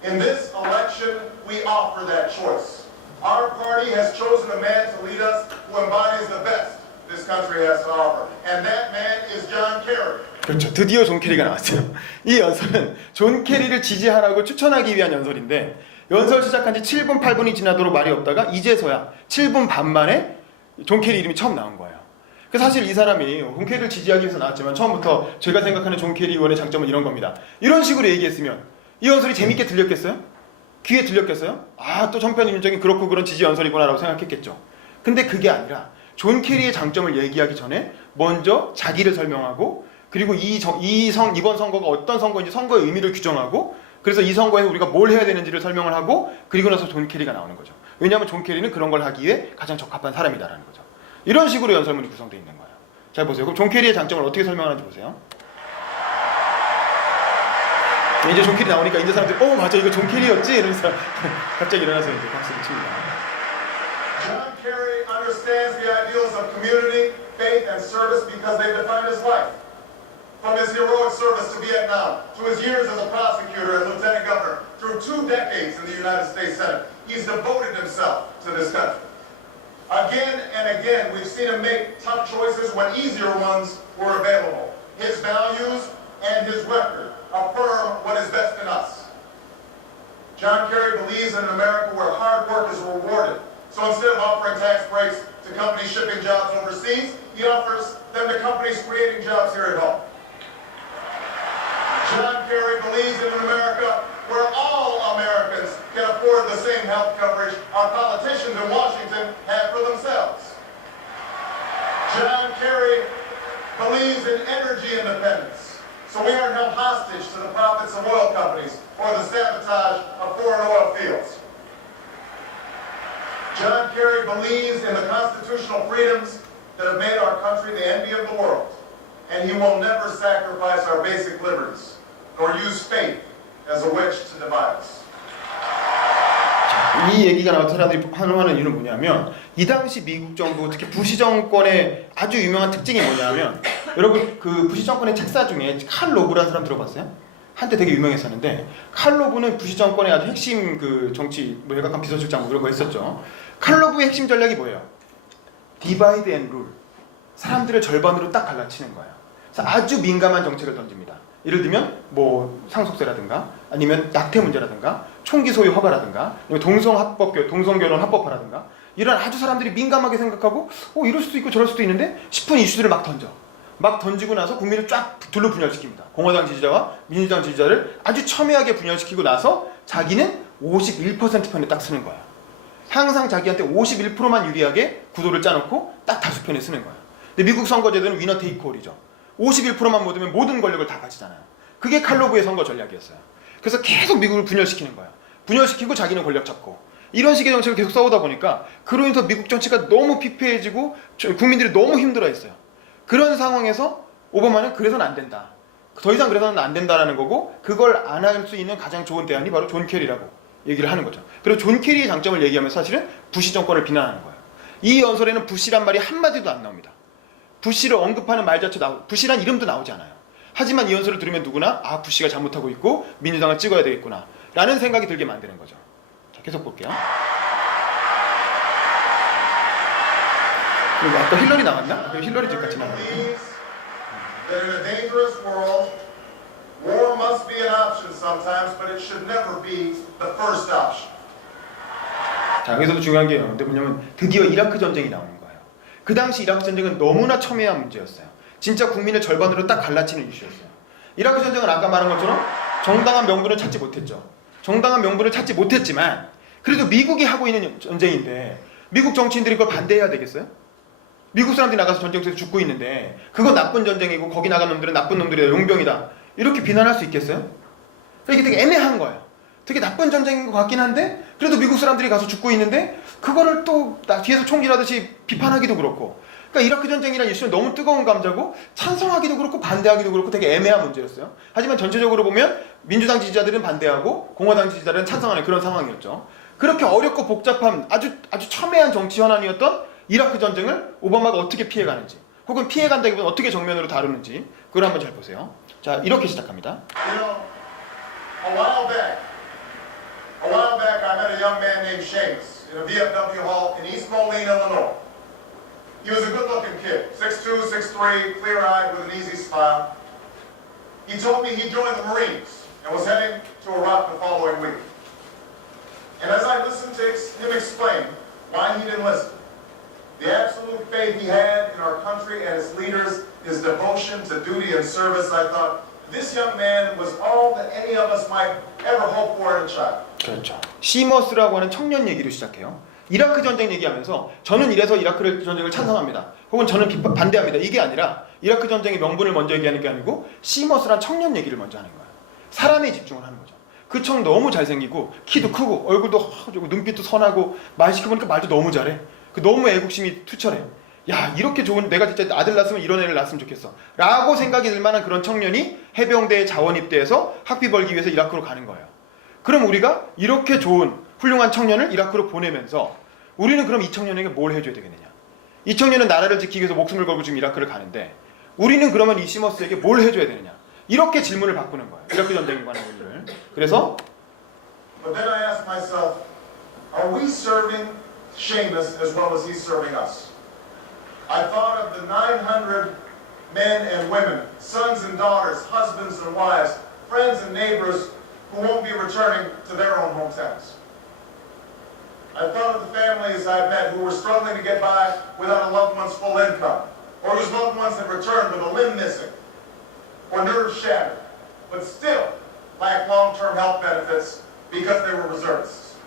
In this election, we offer that choice. Our party has chosen a man to lead us who embodies the best this country has to offer. And that man is John Kerry. 그렇죠. 드디어 존 캐리가 나왔어요. 이 연설은 존 캐리를 지지하라고 추천하기 위한 연설인데 연설 시작한 지 7분 8분이 지나도록 말이 없다가 이제서야 7분 반 만에 존 캐리 이름이 처음 나온 거예요. 그래서 사실 이 사람이 존 캐리를 지지하기 위해서 나왔지만 처음부터 제가 생각하는 존 캐리 의원의 장점은 이런 겁니다. 이런 식으로 얘기했으면 이 연설이 재밌게 들렸겠어요? 귀에 들렸겠어요? 아, 또 정편인적인 그렇고 그런 지지 연설이구나라고 생각했겠죠. 근데 그게 아니라 존 캐리의 장점을 얘기하기 전에 먼저 자기를 설명하고 그리고 이번 선거가 어떤 선거인지 선거의 의미를 규정하고 그래서 이 선거에서 우리가 뭘 해야 되는지를 설명을 하고 그리고 나서 존 캐리가 나오는 거죠. 왜냐하면 존 캐리는 그런 걸 하기 위해 가장 적합한 사람이다라는 거죠. 이런 식으로 연설문이 구성되어 있는 거예요. 잘 보세요. 그럼 존 캐리의 장점을 어떻게 설명하는지 보세요. 이제 존 캐리 나오니까 이제 사람들이 맞아 이거 존 캐리였지? 이러면서 갑자기 일어나서 이제 박수를 칩니다. John Kerry understands the ideals of community, faith, and service because they define his life. From his heroic service to Vietnam, to his years as a prosecutor and lieutenant governor, through 2 decades in the United States Senate, he's devoted himself to this country. Again and again, we've seen him make tough choices when easier ones were available. His values and his record affirm what is best in us. John Kerry believes in an America where hard work is rewarded. So instead of offering tax breaks to companies shipping jobs overseas, he offers them to companies creating jobs here at home. John Kerry believes in an America where all Americans can afford the same health coverage our politicians in Washington have for themselves. John Kerry believes in energy independence, so we aren't held hostage to the profits of oil companies or the sabotage of foreign oil fields. John Kerry believes in the constitutional freedoms that have made our country the envy of the world, and he will never sacrifice our basic liberties or use faith as a wedge to divide us. 이 얘기가 나와서 사람들이 환호하는 이유는 뭐냐면 이 당시 미국 정부 특히 부시 정권의 아주 유명한 특징이 뭐냐면 여러분 그 부시 정권의 책사 중에 칼 로브라는 사람 들어봤어요? 한때 되게 유명했었는데 칼 로브는 부시 정권의 아주 핵심 그 정치 뭐 약간 비서실장 뭐 그런 거 했었죠. 칼 로브의 핵심 전략이 뭐예요? 디바이드 앤 룰. 사람들을 절반으로 딱 갈라치는 거예요. 그래서 아주 민감한 정책을 던집니다. 예를 들면 뭐 상속세라든가 아니면 낙태 문제라든가 총기 소유 허가라든가 동성결혼 합법화라든가 이런 아주 사람들이 민감하게 생각하고 이럴 수도 있고 저럴 수도 있는데 싶은 이슈들을 막 던지고 나서 국민을 쫙 둘로 분열시킵니다. 공화당 지지자와 민주당 지지자를 아주 첨예하게 분열시키고 나서 자기는 51% 편에 딱 쓰는 거예요. 항상 자기한테 51%만 유리하게 구도를 짜놓고 딱 다수편에 쓰는 거예요. 근데 미국 선거제도는 위너 테이크 홀이죠. 51%만 못 오면 모든 권력을 다 가지잖아요. 그게 칼 로브의 선거 전략이었어요. 그래서 계속 미국을 분열시키는 거예요. 분열시키고 자기는 권력 잡고 이런 식의 정책을 계속 써오다 보니까 그로 인해서 미국 정치가 너무 피폐해지고 국민들이 너무 힘들어했어요. 그런 상황에서 오바마는 그래서는 안 된다. 더 이상 그래서는 안 된다라는 거고 그걸 안 할 수 있는 가장 좋은 대안이 바로 존 캐리라고 얘기를 하는 거죠. 그리고 존 캐리의 장점을 얘기하면서 사실은 부시 정권을 비난하는 거예요. 이 연설에는 부시란 말이 한마디도 안 나옵니다. 부시를 언급하는 말 자체 부시란 이름도 나오지 않아요. 하지만 이 연설을 들으면 누구나 부시가 잘못하고 있고 민주당을 찍어야 되겠구나 라는 생각이 들게 만드는 거죠. 자, 계속 볼게요. 그리고 아까 힐러리 나왔나? 힐러리 집 같이 나왔나? That in a dangerous world, war must be an option sometimes, but it should never be the first option. 자, 여기서도 중요한 게 뭐냐면 드디어 이라크 전쟁이 나오는 거예요. 그 당시 이라크 전쟁은 너무나 첨예한 문제였어요. 진짜 국민을 절반으로 딱 갈라치는 이슈였어요. 이라크 전쟁은 아까 말한 것처럼 정당한 명분을 찾지 못했죠. 정당한 명분을 찾지 못했지만 그래도 미국이 하고 있는 전쟁인데 미국 정치인들이 그걸 반대해야 되겠어요? 미국 사람들이 나가서 전쟁터에서 죽고 있는데 그거 나쁜 전쟁이고 거기 나간 놈들은 나쁜 놈들이다 용병이다 이렇게 비난할 수 있겠어요? 이게 되게 애매한 거예요. 되게 나쁜 전쟁인 것 같긴 한데 그래도 미국 사람들이 가서 죽고 있는데 그거를 또 뒤에서 총질하듯이 비판하기도 그렇고 그러니까 이라크 전쟁이라는 이슈는 너무 뜨거운 감자고 찬성하기도 그렇고 반대하기도 그렇고 되게 애매한 문제였어요. 하지만 전체적으로 보면 민주당 지지자들은 반대하고 공화당 지지자들은 찬성하는 그런 상황이었죠. 그렇게 어렵고 복잡한 아주 첨예한 정치 현안이었던 이라크 전쟁을 오바마가 어떻게 피해가는지 혹은 피해간다기보다 어떻게 정면으로 다루는지 그걸 한번 잘 보세요. 자, 이렇게 시작합니다. You know, a while back I met a young man named Seamus in a VFW hall in East Moline, Illinois. He was a good-looking kid, 6'2", 6'3", clear-eyed with an easy smile. He told me he joined the Marines and was heading to Iraq the following week. And as I listened to him explain why he didn't listen, the absolute faith he had in our country and its leaders, his devotion to duty and service, I thought, this young man was all that any of us might ever hope for in a child. 그렇죠. 시머스라고 하는 청년 얘기로 시작해요. 이라크 전쟁 얘기하면서 저는 이래서 이라크 전쟁을 찬성합니다. 혹은 저는 반대합니다. 이게 아니라 이라크 전쟁의 명분을 먼저 얘기하는 게 아니고 시머스란 청년 얘기를 먼저 하는 거예요. 사람에 집중을 하는 거죠. 그 청 너무 잘생기고 키도 크고 얼굴도 눈빛도 선하고 말 시켜보니까 말도 너무 잘해. 그 너무 애국심이 투철해. 야, 이렇게 좋은, 내가 진짜 아들 낳았으면 이런 애를 낳았으면 좋겠어 라고 생각이 들 만한 그런 청년이 해병대에 자원 입대해서 학비 벌기 위해서 이라크로 가는 거예요. 그럼 우리가 이렇게 좋은 훌륭한 청년을 이라크로 보내면서 우리는 그럼 이 청년에게 뭘 해줘야 되겠느냐. 이 청년은 나라를 지키기 위해서 목숨을 걸고 지금 이라크를 가는데 우리는 그러면 이 시머스에게 뭘 해줘야 되느냐. 이렇게 질문을 바꾸는 거예요. 이라크 전쟁에 관한 문제를. 그래서 But then I asked myself, are we serving Seamus as well as he's serving us? I thought of the 900 men and women, sons and daughters, husbands and wives, friends and neighbors who won't be returning to their own hometowns. I thought of the families I've met who were struggling to get by without a loved one's full income, or whose loved ones had returned with a limb missing, or nerves shattered, but still lack long-term health benefits because they were reservists.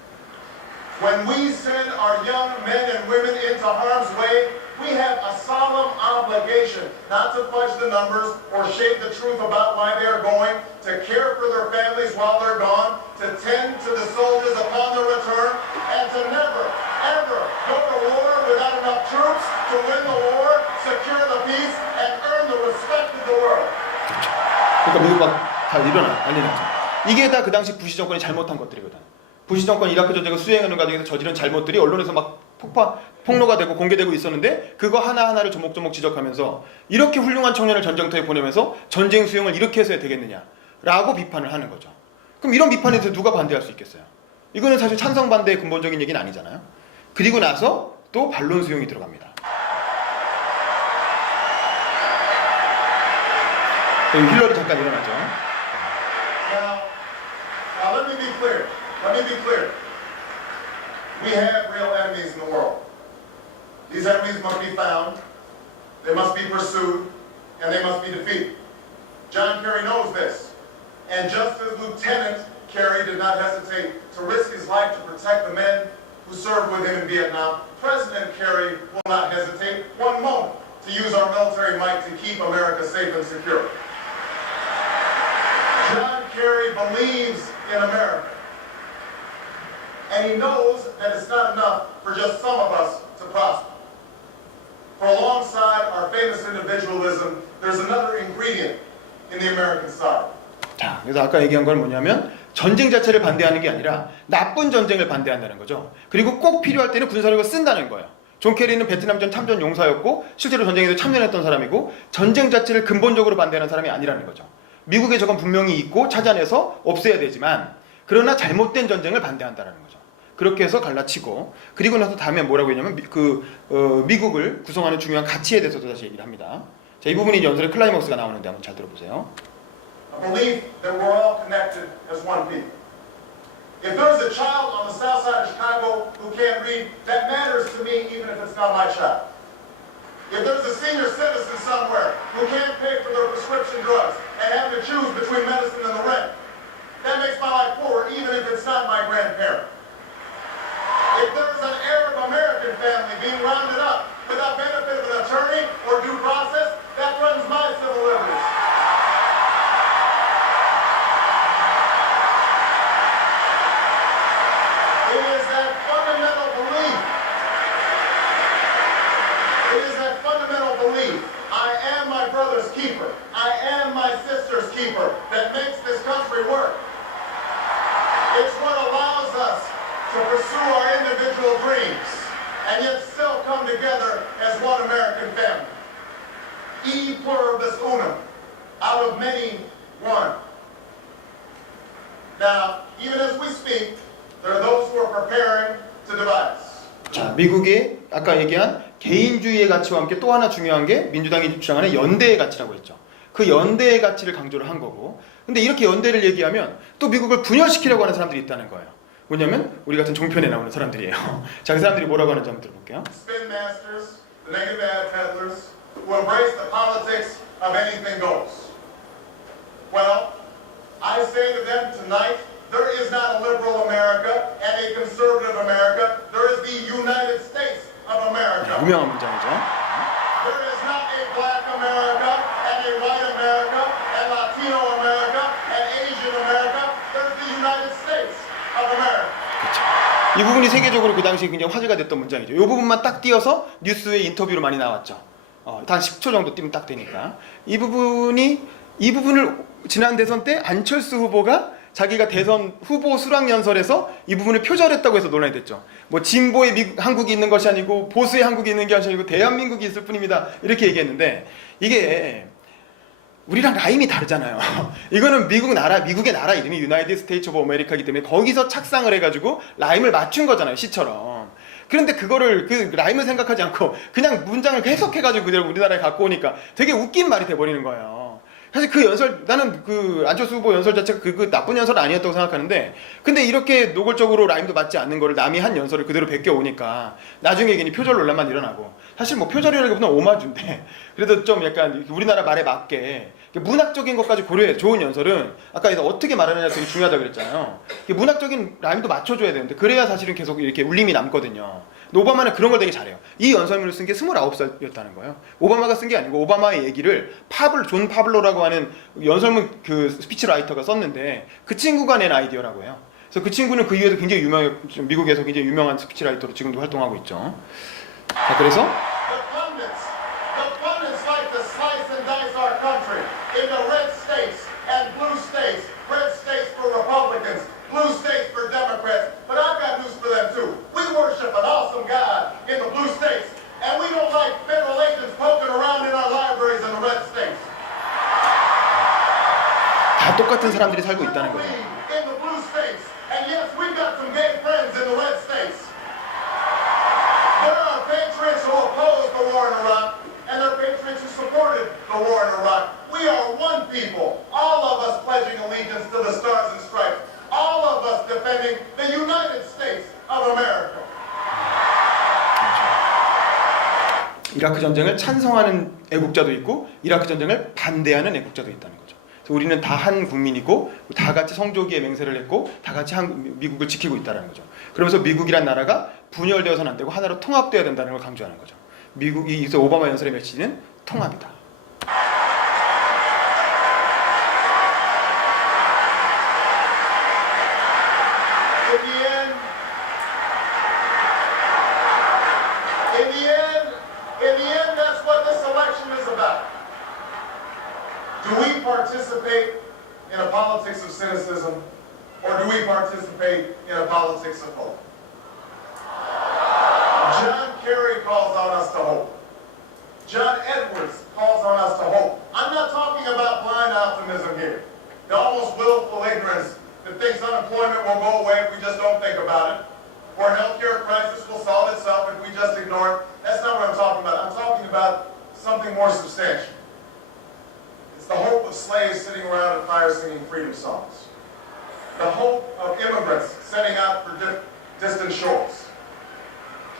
When we send our young men and women into harm's way, we have a solemn obligation not to fudge the numbers or shade the truth about why they are going, to care for their families while they're gone, to tend to the soldiers upon their return, and to never, ever go to war without enough troops to win the war, secure the peace, and earn the respect of the world. 그러니까 미국 다 난리 나죠. 이게 다 그 당시 부시 정권이 잘못한 것들이거든. 부시 정권 이라크 전쟁을 수행하는 과정에서 저지른 잘못들이 언론에서 막 폭로가 되고 공개되고 있었는데 그거 하나하나를 조목조목 지적하면서 이렇게 훌륭한 청년을 전쟁터에 보내면서 전쟁 수행을 이렇게 해서야 되겠느냐 라고 비판을 하는 거죠. 그럼 이런 비판에 대해서 누가 반대할 수 있겠어요? 이거는 사실 찬성 반대의 근본적인 얘기는 아니잖아요. 그리고 나서 또 반론 수용이 들어갑니다. 힐러리 잠깐 일어나죠. Now let me be clear. Let me be clear. We have real enemies in the world. These enemies must be found, they must be pursued, and they must be defeated. John Kerry knows this. And just as Lieutenant Kerry did not hesitate to risk his life to protect the men who served with him in Vietnam, President Kerry will not hesitate one moment to use our military might to keep America safe and secure. John Kerry believes in America. And he knows that it's not enough for just some of us to prosper. For alongside our famous individualism, there's another ingredient in the American side. 자, 그래서 아까 얘기한 건 뭐냐면 전쟁 자체를 반대하는 게 아니라 나쁜 전쟁을 반대한다는 거죠. 그리고 꼭 필요할 때는 군사력을 쓴다는 거예요. 존 케리는 베트남전 참전 용사였고 실제로 전쟁에도 참전했던 사람이고 전쟁 자체를 근본적으로 반대하는 사람이 아니라는 거죠. 미국의 적은 분명히 있고 찾아내서 없애야 되지만 그러나 잘못된 전쟁을 반대한다는 거죠. 그렇게 해서 갈라치고 그리고 나서 다음에 뭐라고 했냐면 미국을 구성하는 중요한 가치에 대해서도 다시 얘기를 합니다. 자, 이 부분이 연설의 클라이막스가 나오는데 한번 잘 들어보세요. A belief that we're all connected as one people. If there's a child on the south side of Chicago who can't read, that matters to me even if it's not my child. If there's a senior citizen somewhere who can't pay for their prescription drugs and have to choose between medicine and the rent, that makes my life poorer even if it's not my grandparent. If there's an Arab American family being rounded up without benefit of an attorney or due process, that threatens my civil liberties. It is that fundamental belief It's what allows us to pursue our individual dreams and yet still come together as one American family. E pluribus unum, out of many, one. Now, even as we speak, there are those who are preparing to divide us. 자, 미국의 아까 얘기한 개인주의의 가치와 함께 또 하나 중요한 게 민주당이 주장하는 연대의 가치라고 했죠. 그 연대의 가치를 강조를 한 거고, 근데 이렇게 연대를 얘기하면 또 미국을 분열시키려고 하는 사람들이 있다는 거예요. 뭐냐면 우리 같은 종편에 나오는 사람들이에요. 자, 그 사람들이 뭐라고 하는지 한번 들어볼게요. Spin masters, the negative ad peddlers, who embrace the politics of anything goes. Well, I say to them tonight, there is not a liberal America and a conservative America. There is the United States of America. 유명한 문장이죠. There is not a black America and a white America and Latino America and Asian America. There's the United States of America. 이 부분이 세계적으로 그 당시에 굉장히 화제가 됐던 문장이죠. 이 부분만 딱 띄어서 뉴스에 인터뷰로 많이 나왔죠. 단 10초 정도 띄면 딱 되니까. 이 부분을 지난 대선 때 안철수 후보가 자기가 대선 후보 수락연설에서 이 부분을 표절했다고 해서 논란이 됐죠. 뭐 진보의 한국이 있는 것이 아니고 보수의 한국이 있는 게 아니고 대한민국이 있을 뿐입니다. 이렇게 얘기했는데 이게 우리랑 라임이 다르잖아요. 이거는 미국의 나라 이름이 유나이티드 스테이츠 오브 아메리카이기 때문에 거기서 착상을 해가지고 라임을 맞춘 거잖아요, 시처럼. 그런데 그거를 그 라임을 생각하지 않고 그냥 문장을 해석해가지고 그대로 우리나라에 갖고 오니까 되게 웃긴 말이 돼버리는 거예요. 사실 그 연설, 나는 그 안철수 후보 연설 자체가 그 나쁜 연설은 아니었다고 생각하는데, 근데 이렇게 노골적으로 라임도 맞지 않는 거를 남이 한 연설을 그대로 베껴오니까 나중에 괜히 표절 논란만 일어나고, 사실 뭐 표절이라기보다는 오마주인데 그래도 좀 약간 우리나라 말에 맞게 문학적인 것까지 고려해. 좋은 연설은 아까 어떻게 말하느냐 되게 중요하다고 그랬잖아요. 문학적인 라임도 맞춰줘야 되는데 그래야 사실은 계속 이렇게 울림이 남거든요. 오바마는 그런 걸 되게 잘해요. 이 연설문을 쓴 게 29살이었다는 거예요. 오바마가 쓴 게 아니고 오바마의 얘기를 존 파블로라고 하는 연설문 그 스피치라이터가 썼는데 그 친구가 낸 아이디어라고 해요. 그래서 그 친구는 그 이후에도 굉장히 미국에서 굉장히 유명한 스피치라이터로 지금도 활동하고 있죠. 자, 그래서 The pundits like to slice and dice our country into red states and blue states. Red states for Republicans, blue states for Democrats. But I've got news for them too. We worship an awesome God in the blue states, and we don't like federal agents poking around in our libraries in the red states. 다 똑같은 사람들이 살고 있다는 거예요. In the blue states, and yes, we've got some gay friends in the red states. There are patriots who opposed the war in Iraq, and there are patriots who supported the war in Iraq. We are one people, all of us pledging allegiance to the Stars and Stripes, all of us defending the United States of America. 이라크 전쟁을 찬성하는 애국자도 있고 이라크 전쟁을 반대하는 애국자도 있다는 거죠. 그래서 우리는 다 한 국민이고 다 같이 성조기에 맹세를 했고 다 같이 미국을 지키고 있다는 거죠. 그러면서 미국이란 나라가 분열되어서는 안 되고 하나로 통합되어야 된다는 걸 강조하는 거죠. 미국이 오바마 연설의 메시지는 통합이다. In the end, that's what this election is about. Do we participate in a politics of cynicism, or do we participate in a politics of hope? John Kerry calls on us to hope. John Edwards calls on us to hope. I'm not talking about blind optimism here, the almost willful ignorance that thinks unemployment will go away if we just don't think about it, or a healthcare crisis will solve itself if we just ignore it. That's not what I'm talking about. I'm talking about something more substantial. It's the hope of slaves sitting around a fire singing freedom songs. The hope of immigrants setting out for distant shores.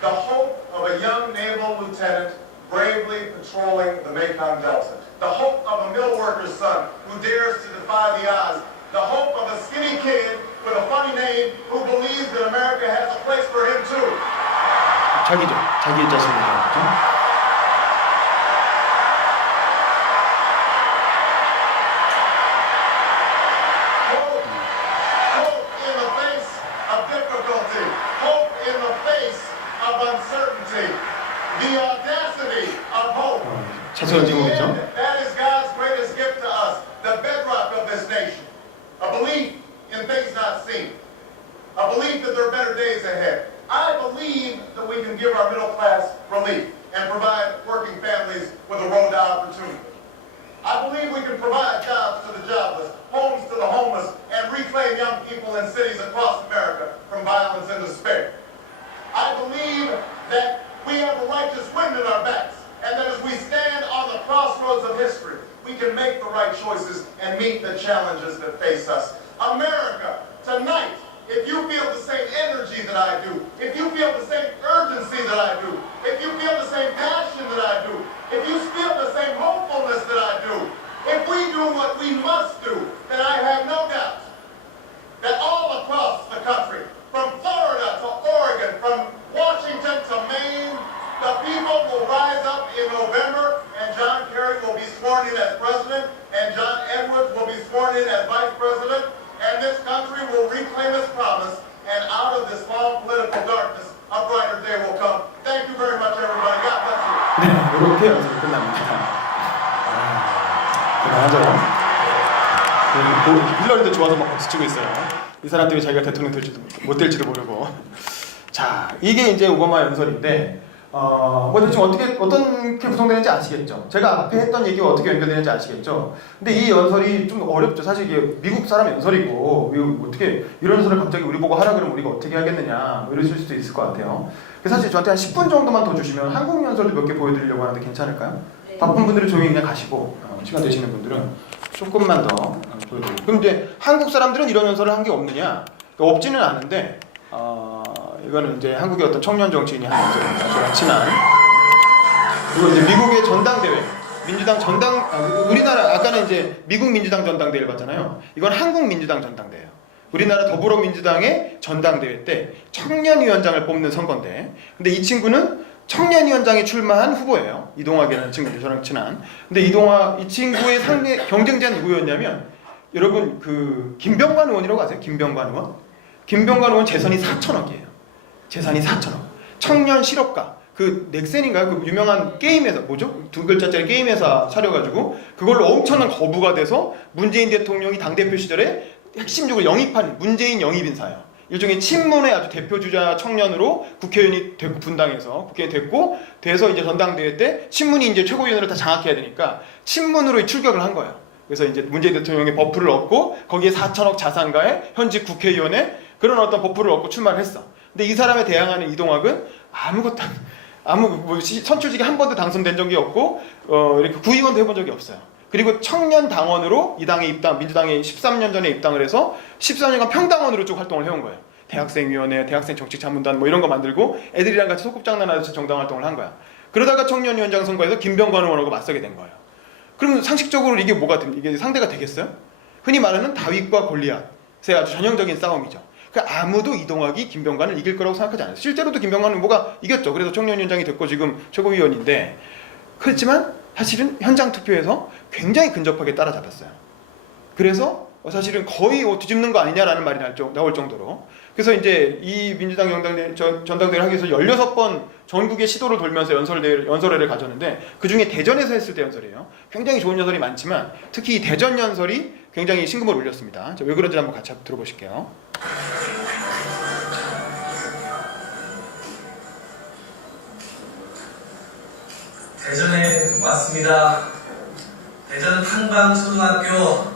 The hope of a young naval lieutenant bravely patrolling the Mekong Delta. The hope of a mill worker's son who dares to defy the odds. The hope of a skinny kid with a funny name who believes that America has a place for him too. 자기죠. 자기 자신을 얘기하죠. Hope in the face of difficulty. Hope in the face of uncertainty. The audacity of hope. 최소한 제목이죠. That is God's greatest gift to us. The bedrock of this nation. A belief in things not seen. a belief that there are better days ahead. I believe that we can give our middle class relief and provide working families with a road to opportunity. I believe we can provide jobs to the jobless, homes to the homeless, and reclaim young people in cities across America from violence and despair. I believe that we have a righteous wind in our backs, and that as we stand on the crossroads of history, we can make the right choices and meet the challenges that face us. America, tonight, if you feel the same energy that I do, if you feel the same urgency that I do, if you feel the same passion that I do, if you feel the same hopefulness that I do, if we do what we must do, then I have no doubt that all across the country, from Florida to Oregon, from Washington to Maine, the people will rise up in November, and John Kerry will be sworn in as president, and John Edwards will be sworn in as vice president, and this country will reclaim its promise, and out of this long political darkness, a brighter day will come. Thank you very much, everybody. God bless you. 네, 이렇게 연설이 끝납니다. 대단하죠? 힐러리도 좋아서 막 박수치고 있어요. 이 사람 때문에 자기가 대통령 될지도 못 될지도 모르고. 자, 이게 이제 오바마 연설인데, 뭐 대충 어떻게 구성되는지 아시겠죠? 제가 앞에 했던 얘기가 어떻게 연결되는지 아시겠죠? 근데 이 연설이 좀 어렵죠. 사실 이게 미국 사람 연설이고, 이거 어떻게 이런 연설을 갑자기 우리 보고 하라 그러면 우리가 어떻게 하겠느냐, 뭐 이러실 수도 있을 것 같아요. 그래서 사실 저한테 한 10분 정도만 더 주시면 한국 연설도 몇 개 보여드리려고 하는데 괜찮을까요? 네. 바쁜 분들은 조용히 그냥 가시고, 시간 되시는 분들은 조금만 더 보여드릴게요. 그럼 이제 한국 사람들은 이런 연설을 한 게 없느냐? 그러니까 없지는 않은데, 이거는 이제 한국의 어떤 청년 정치인이 한 연설입니다. 저랑 친한. 그리고 이제 미국의 전당대회, 민주당 우리나라 아까는 이제 미국 민주당 전당대회를 봤잖아요. 이건 한국 민주당 전당대회예요. 우리나라 더불어민주당의 전당대회 때 청년위원장을 뽑는 선거인데, 근데 이 친구는 청년위원장에 출마한 후보예요. 이동학이라는 친구죠. 저랑 친한. 근데 이 친구의 상대 경쟁자는 누구였냐면, 여러분 그 김병관 의원이라고 아세요? 김병관 의원? 김병관 의원 재산이 4천억이에요. 재산이 4천억. 청년 실업가. 그 넥센인가요? 그 유명한 게임회사 뭐죠? 2글자짜리 게임회사 차려가지고 그걸로 엄청난 거부가 돼서 문재인 대통령이 당대표 시절에 핵심적으로 영입한 문재인 영입 인사예요. 일종의 친문의 아주 대표주자 청년으로 국회의원이 됐고, 분당에서 국회의원이 됐고, 돼서 이제 전당대회 때 친문이 이제 최고위원으로 다 장악해야 되니까 친문으로 출격을 한 거예요. 그래서 이제 문재인 대통령의 버프를 얻고 거기에 4천억 자산가에 현직 국회의원의 그런 어떤 버프를 얻고 출마를 했어. 근데 이 사람에 대항하는 이동학은 선출직에 한 번도 당선된 적이 없고, 이렇게 구의원도 해본 적이 없어요. 그리고 청년 당원으로 이 당에 민주당에 13년 전에 입당을 해서 14년간 평당원으로 쭉 활동을 해온 거예요. 대학생위원회, 대학생 정책자문단 뭐 이런 거 만들고 애들이랑 같이 소꿉장난하듯이 정당 활동을 한 거야. 그러다가 청년위원장 선거에서 김병관 의원하고 맞서게 된 거예요. 그럼 상식적으로 이게 이게 상대가 되겠어요? 흔히 말하는 다윗과 골리앗의 아주 전형적인 싸움이죠. 아무도 이동학이 김병관을 이길 거라고 생각하지 않아요. 실제로도 김병관은 뭐가 이겼죠. 그래서 청년위원장이 됐고 지금 최고위원인데, 그렇지만 사실은 현장 투표에서 굉장히 근접하게 따라잡았어요. 그래서 사실은 거의 뒤집는 거 아니냐라는 말이 나올 정도로. 그래서 이제 이 민주당 전당대회를 하기 위해서 16번 전국의 시도를 돌면서 연설회를 가졌는데, 그 중에 대전에서 했을 때 연설이에요. 굉장히 좋은 연설이 많지만 특히 이 대전 연설이 굉장히 신금을 울렸습니다. 왜 그런지 한번 같이 들어보실게요. 대전에 왔습니다. 대전 탕방초등학교,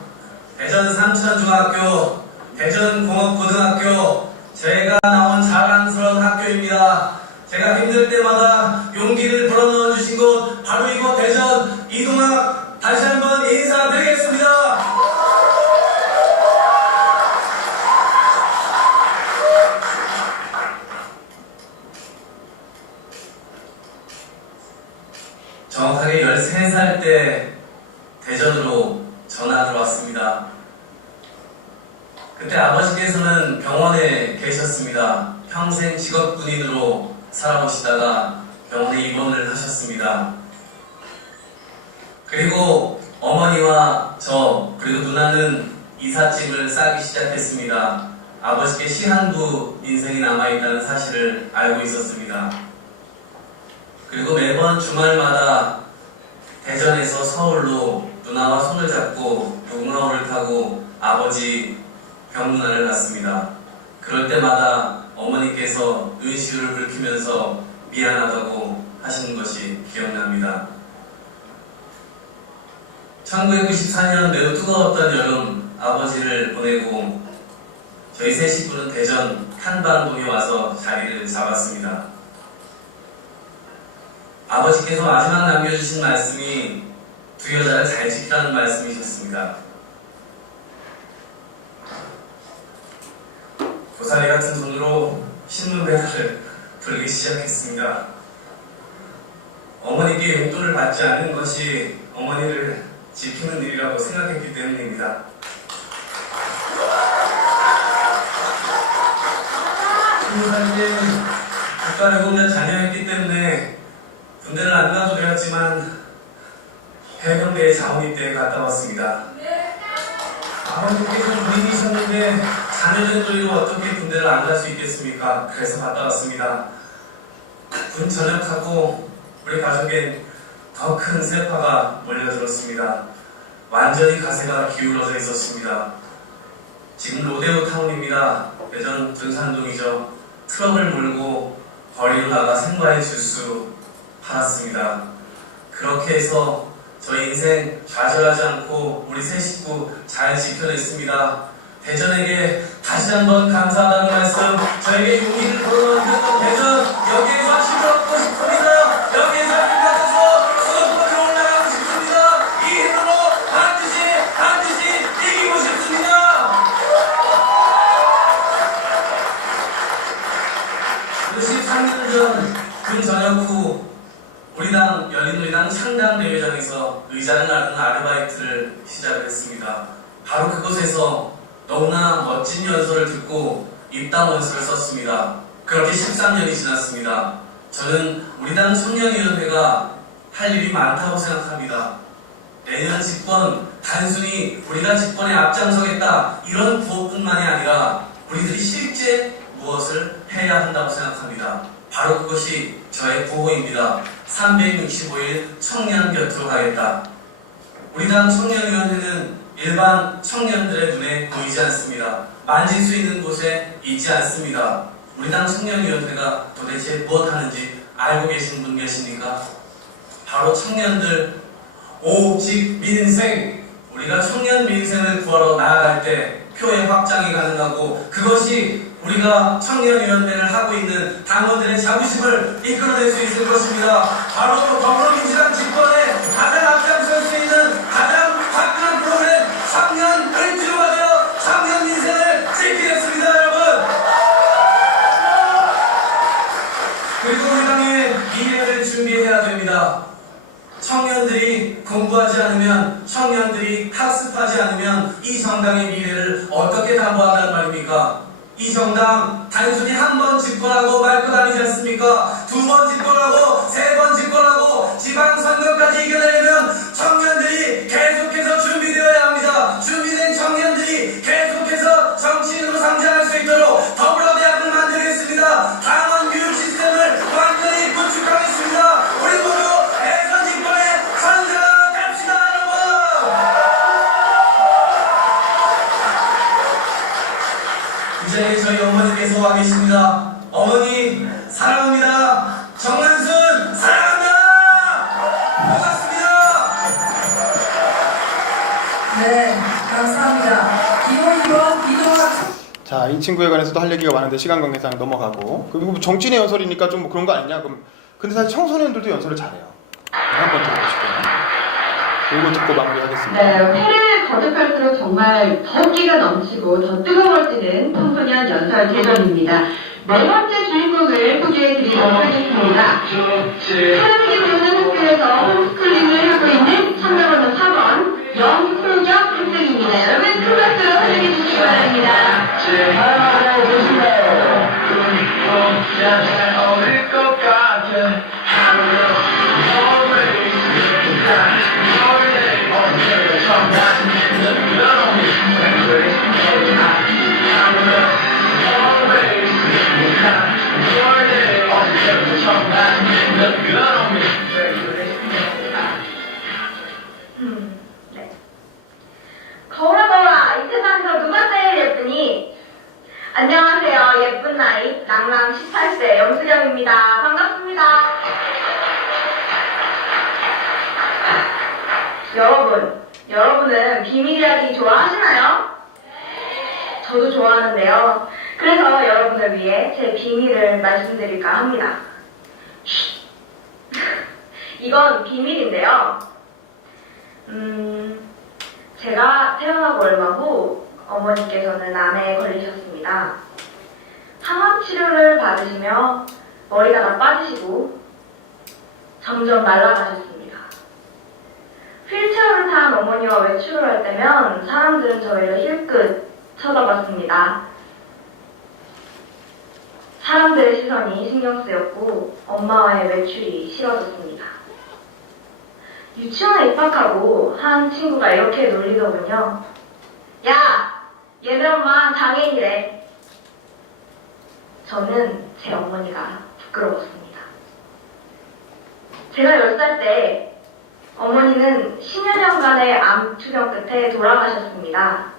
대전 삼천중학교, 대전 공업고등학교, 제가 나온 자랑스러운 학교입니다. 제가 힘들 때마다 용기를 불어넣어 주신 곳 바로 이곳 대전 이동학, 다시 한번 인사드리겠습니다. 정확하게 13살 때 대전으로 전화 들어왔습니다. 그때 아버지께서는 병원에 계셨습니다. 평생 직업군인으로 살아오시다가 병원에 입원을 하셨습니다. 그리고 어머니와 저 그리고 누나는 이삿짐을 싸기 시작했습니다. 아버지께 시한부 인생이 남아있다는 사실을 알고 있었습니다. 그리고 매번 주말마다 대전에서 서울로 누나와 손을 잡고 롱라운을 타고 아버지 병문안을 갔습니다. 그럴 때마다 어머니께서 눈시울을 붉히면서 미안하다고 하시는 것이 기억납니다. 1994년 매우 뜨거웠던 여름 아버지를 보내고 저희 세 식구는 대전 한방동에 와서 자리를 잡았습니다. 아버지께서 마지막 남겨주신 말씀이 두 여자를 잘 지키라는 말씀이셨습니다. 고사리 같은 손으로 신문 배달을 돌기 시작했습니다. 어머니께 용돈을 받지 않는 것이 어머니를 지키는 일이라고 생각했기 때문입니다. 스무 살 때 국가유공자 자녀였기 때문에 군대를 안 가도 되었지만 해병대에 장호입대에 갔다 왔습니다. 아버님께서 군인이셨는데 자녀된 도리로 어떻게 군대를 안 갈 수 있겠습니까? 그래서 갔다 왔습니다. 군 전역하고 우리 가족엔 더 큰 세파가 몰려들었습니다. 완전히 가세가 기울어져 있었습니다. 지금 로데오 타운입니다. 예전 둔산동이죠. 트럭을 몰고 거리로 나가 생과일 주스 팔았습니다. 그렇게 해서 저희 인생 좌절하지 않고 우리 세 식구 잘 지켜냈습니다. 대전에게 다시 한번 감사하다는 말씀, 저에게 용기를 불어넣었던 대전, 여기에서 힘을 얻고 싶습니다. 여기에서 힘을 받아서 수도권으로 올라가고 싶습니다. 이 힘으로 반드시 이기고 싶습니다. 13년 전 군 전역 후 우리 당 열린우리당 창당 대회장에서 의자를 나르는 아르바이트를 시작을 했습니다. 바로 그곳에서 너무나 멋진 연설을 듣고 입당 원서를 썼습니다. 그렇게 13년이 지났습니다. 저는 우리 당 청년위원회가 할 일이 많다고 생각합니다. 내년 집권, 단순히 우리가 집권에 앞장서겠다 이런 구호뿐만이 아니라 우리들이 실제 무엇을 해야 한다고 생각합니다. 바로 그것이 저의 구호입니다. 365일 청년 곁으로 가겠다. 우리 당 청년위원회는 일반 청년들의 눈에 보이지 않습니다. 만질 수 있는 곳에 있지 않습니다. 우리 당 청년위원회가 도대체 무엇 하는지 알고 계신 분 계십니까? 바로 청년들 오직 민생, 우리가 청년 민생을 구하러 나아갈 때 표의 확장이 가능하고 그것이 우리가 청년위원회를 하고 있는 당원들의 자부심을 이끌어낼 수 있을 것입니다. 바로 더불어민주당 집권에 가장 앞장설 수 있는 가장 화끈한 프로그램 청년 을지로가 되어 청년 민생을 지키겠습니다, 여러분. 그리고 우리 당의 미래를 준비해야 됩니다. 청년들이 공부하지 않으면, 청년들이 학습하지 않으면 이 정당의 미래를 어떻게 담보한단 말입니까? 이 정당 단순히 한 번 집권하고 말 것 아니지 않습니까? 두 번 집권하고 세 번 집권하고 지방선거까지 이겨내려면 청년들이 계속해서 준비되어야 합니다. 준비된 청년들이 계속해서 정치인으로 성장할 수 있도록 더불어대학을 만들겠습니다. 당원 교육 시스템을 완전히 구축하겠습니다. 우리 모두 대선 집권에 성장합시다, 여러분! 이 자리에 저희 어머니께서 와 계십니다. 어머니 사랑합니다. 정만순 사랑합니다. 반갑습니다. 네, 감사합니다. 이동학 자, 이 친구에 관해서도 할 얘기가 많은데 시간 관계상 넘어가고, 그리고 정치인의 연설이니까 좀 뭐 그런 거 아니냐? 그럼 근데 사실 청소년들도 연설을 잘해요. 한번 들어보실게요. 이거 듣고 마무리하겠습니다. 네, 회를 거듭할수록 정말 더 끼가 넘치고 더 뜨거워지는 청소년 연설 대전입니다. 네 번째 주인공을 소개해드리도록 하겠습니다. 사랑이 부르는 학교에서 홈스쿨링을 하고 있는 참가번호 4번 영소경 학생입니다. 여러분 큰 박수로 환영해 주시기 바랍니다. 네. 거울아 거울아 이 세상에서 누가 제일 예쁘니? 안녕하세요. 예쁜 나이 낭랑 18세 염수경입니다. 반갑습니다. 여러분은 비밀 이야기 좋아하시나요? 저도 좋아하는데요. 그래서 여러분을 위해 제 비밀을 말씀드릴까 합니다. 이건 비밀인데요. 제가 태어나고 얼마 후 어머니께서는 암에 걸리셨습니다. 항암 치료를 받으시며 머리가 다 빠지시고 점점 말라가셨습니다. 휠체어를 탄 어머니와 외출을 할 때면 사람들은 저희를 힐끗 쳐다봤습니다. 사람들의 시선이 신경 쓰였고 엄마와의 외출이 싫어졌습니다. 유치원에 입학하고 한 친구가 이렇게 놀리더군요. 야! 얘네 엄마 장애인이래. 저는 제 어머니가 부끄러웠습니다. 제가 10살 때 어머니는 10여 년간의 암 투병 끝에 돌아가셨습니다.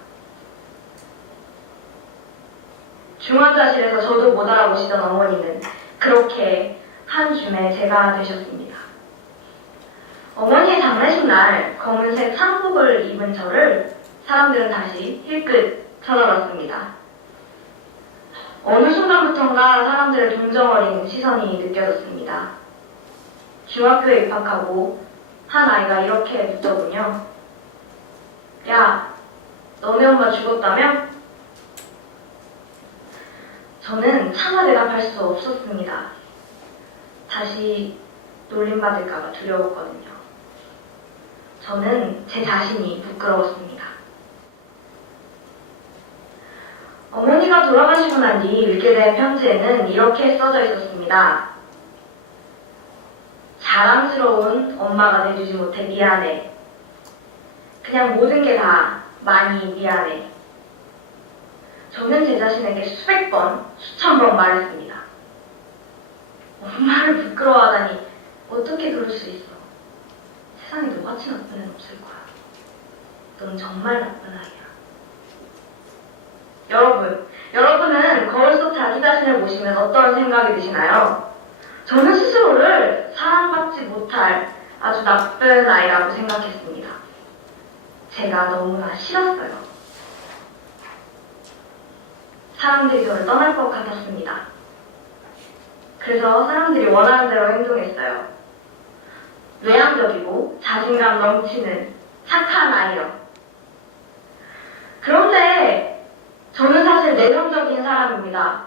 중환자실에서 저도 못 알아보시던 어머니는 그렇게 한 줌에 제가 되셨습니다. 어머니의 장례식 날 검은색 상복을 입은 저를 사람들은 다시 힐끗 쳐다봤습니다. 어느 순간부턴가 사람들의 동정어린 시선이 느껴졌습니다. 중학교에 입학하고 한 아이가 이렇게 묻더군요. 야, 너네 엄마 죽었다며? 저는 차마 대답할 수 없었습니다. 다시 놀림받을까봐 두려웠거든요. 저는 제 자신이 부끄러웠습니다. 어머니가 돌아가시고 난 뒤 읽게 된 편지에는 이렇게 써져 있었습니다. 자랑스러운 엄마가 돼주지 못해 미안해. 그냥 모든 게 다 많이 미안해. 저는 제 자신에게 수백 번, 수천 번 말했습니다. 엄마를 부끄러워하다니 어떻게 그럴 수 있어. 세상에 너같이 나쁜 애는 없을 거야. 넌 정말 나쁜 아이야. 여러분은 거울 속 자기 자신을 보시면 어떤 생각이 드시나요? 저는 스스로를 사랑받지 못할 아주 나쁜 아이라고 생각했습니다. 제가 너무나 싫었어요. 사람들이 저를 떠날 것 같았습니다. 그래서 사람들이 원하는 대로 행동했어요. 외향적이고 자신감 넘치는 착한 아이요. 그런데 저는 사실 내성적인 사람입니다.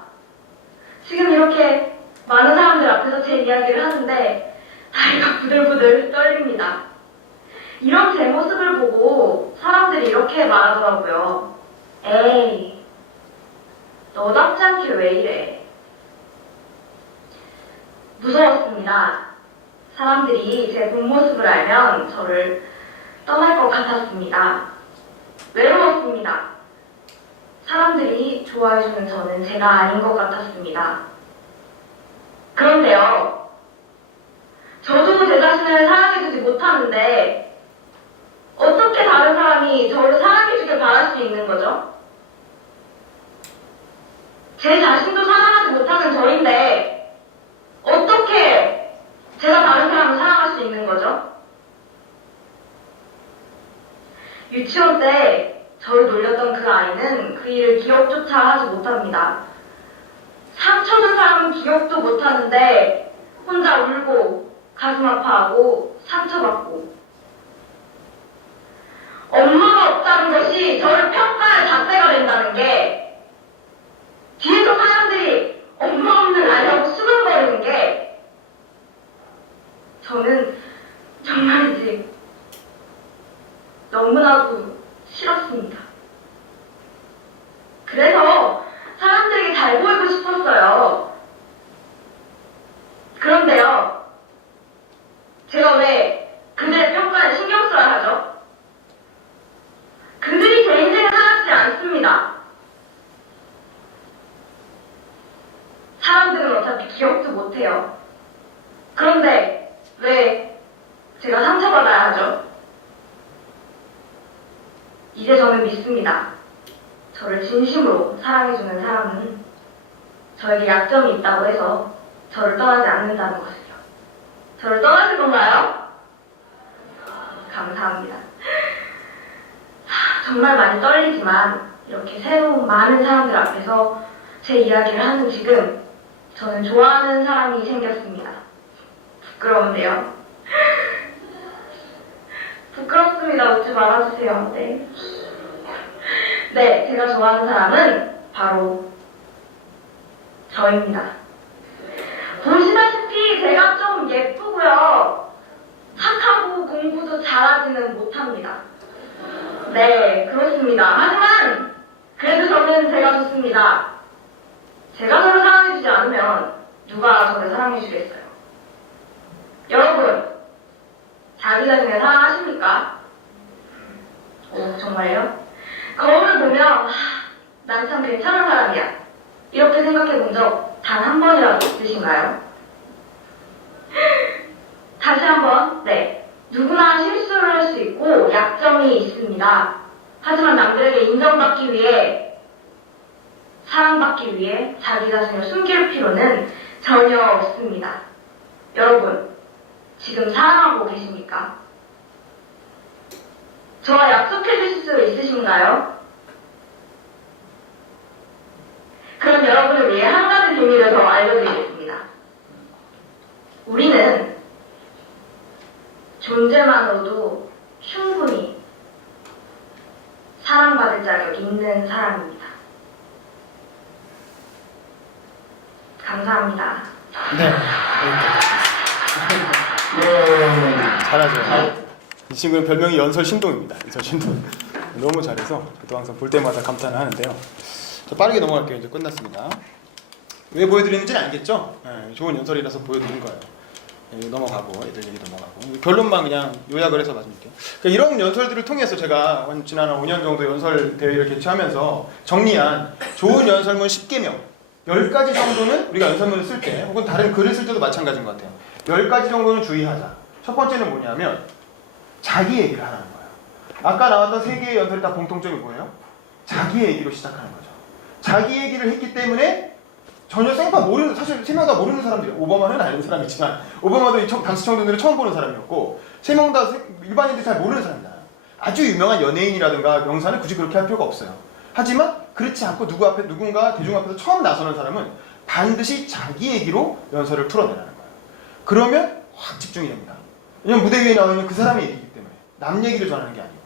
지금 이렇게 많은 사람들 앞에서 제 이야기를 하는데 다리가 부들부들 떨립니다. 이런 제 모습을 보고 사람들이 이렇게 말하더라고요. 에이, 너답지 않게 왜 이래. 무서웠습니다. 사람들이 제 본 모습을 알면 저를 떠날 것 같았습니다. 외로웠습니다. 사람들이 좋아해주는 저는 제가 아닌 것 같았습니다. 그런데요, 저도 제 자신을 사랑해주지 못하는데 어떻게 다른 사람이 저를 사랑해주길 바랄 수 있는 거죠? 제 자신도 사랑하지 못하는 저인데 어떻게 제가 다른 사람을 사랑할 수 있는 거죠? 유치원 때 저를 놀렸던 그 아이는 그 일을 기억조차 하지 못합니다. 상처 준 사람은 기억도 못하는데 혼자 울고 가슴 아파하고 상처받고 엄마가 없다는 것이 저를 평가할 잣대가 된다는 게 뒤에서 사람들이 엄마 없는 아이라고 수근거리는 게 저는 정말이지 너무나도 싫었습니다. 그래서 사람들에게 잘 보이고 싶었어요. 그런데요, 제가 왜 그들의 평가에 신경 써야 하죠? 그들이 제 인생을 살았지 않습니다. 사람들은 어차피 기억도 못해요. 그런데 왜 제가 상처받아야 하죠? 이제 저는 믿습니다. 저를 진심으로 사랑해주는 사람은 저에게 약점이 있다고 해서 저를 떠나지 않는다는 것을요. 저를 떠나실 건가요? 감사합니다. 정말 많이 떨리지만 이렇게 새로운 많은 사람들 앞에서 제 이야기를 하는 지금 저는 좋아하는 사람이 생겼습니다. 부끄러운데요. 부끄럽습니다. 웃지 말아주세요. 네. 네, 제가 좋아하는 사람은 바로 저입니다. 보시다시피 제가 좀 예쁘고요. 착하고 공부도 잘하지는 못합니다. 네, 그렇습니다. 하지만 그래도 저는 제가 좋습니다. 제가 저를 사랑해주지 않으면 누가 저를 사랑해주겠어요? 여러분, 자기 자신을 사랑하십니까? 오, 정말요? 거울을 보면 난 참 괜찮은 사람이야 이렇게 생각해 본 적 단 한 번이라도 있으신가요? 다시 한번, 네. 누구나 실수를 할 수 있고 약점이 있습니다. 하지만 남들에게 인정받기 위해, 사랑받기 위해 자기 자신을 숨길 필요는 전혀 없습니다. 여러분, 지금 사랑하고 계십니까? 저와 약속해 주실 수 있으신가요? 그럼 여러분을 위해 한 가지 비밀을 더 알려드리겠습니다. 우리는 존재만으로도 충분히 사랑받을 자격이 있는 사람입니다. 감사합니다. 네. 잘하죠. 이 친구는 별명이 연설 신동입니다. 연설 신동. 너무 잘해서 저도 항상 볼 때마다 감탄을 하는데요. 저 빠르게 넘어갈게요. 이제 끝났습니다. 왜 보여드리는지는 알겠죠? 네, 좋은 연설이라서 보여드린 거예요. 네, 넘어가고 애들 얘기 넘어가고 결론만 그냥 요약을 해서 말씀드릴게요. 그러니까 이런 연설들을 통해서 제가 지난 5년 정도 연설 대회를 개최하면서 정리한 좋은 연설문 10개명 10가지 정도는 우리가 연설문을 쓸 때 혹은 다른 글을 쓸 때도 마찬가지인 것 같아요. 10가지 정도는 주의하자. 첫 번째는 뭐냐면 자기 얘기를 하라는 거예요. 아까 나왔던 3개의 연설이 다 공통점이 뭐예요? 자기 얘기로 시작하는 거죠. 자기 얘기를 했기 때문에 전혀 생파 모르는, 사실 3명 다 모르는 사람들이에요. 오바마는 아는 사람이지만 오바마도 당시 청년들을 처음 보는 사람이었고 3명 다 일반인들이 잘 모르는 사람이다. 아주 유명한 연예인이라든가 명사는 굳이 그렇게 할 필요가 없어요. 하지만 그렇지 않고 누군가 대중 앞에서 처음 나서는 사람은 반드시 자기 얘기로 연설을 풀어내라는 거예요. 그러면 확 집중이 됩니다. 왜냐면 무대 위에 나오면 그 사람의 얘기이기 때문에 남 얘기를 전하는 게 아니고.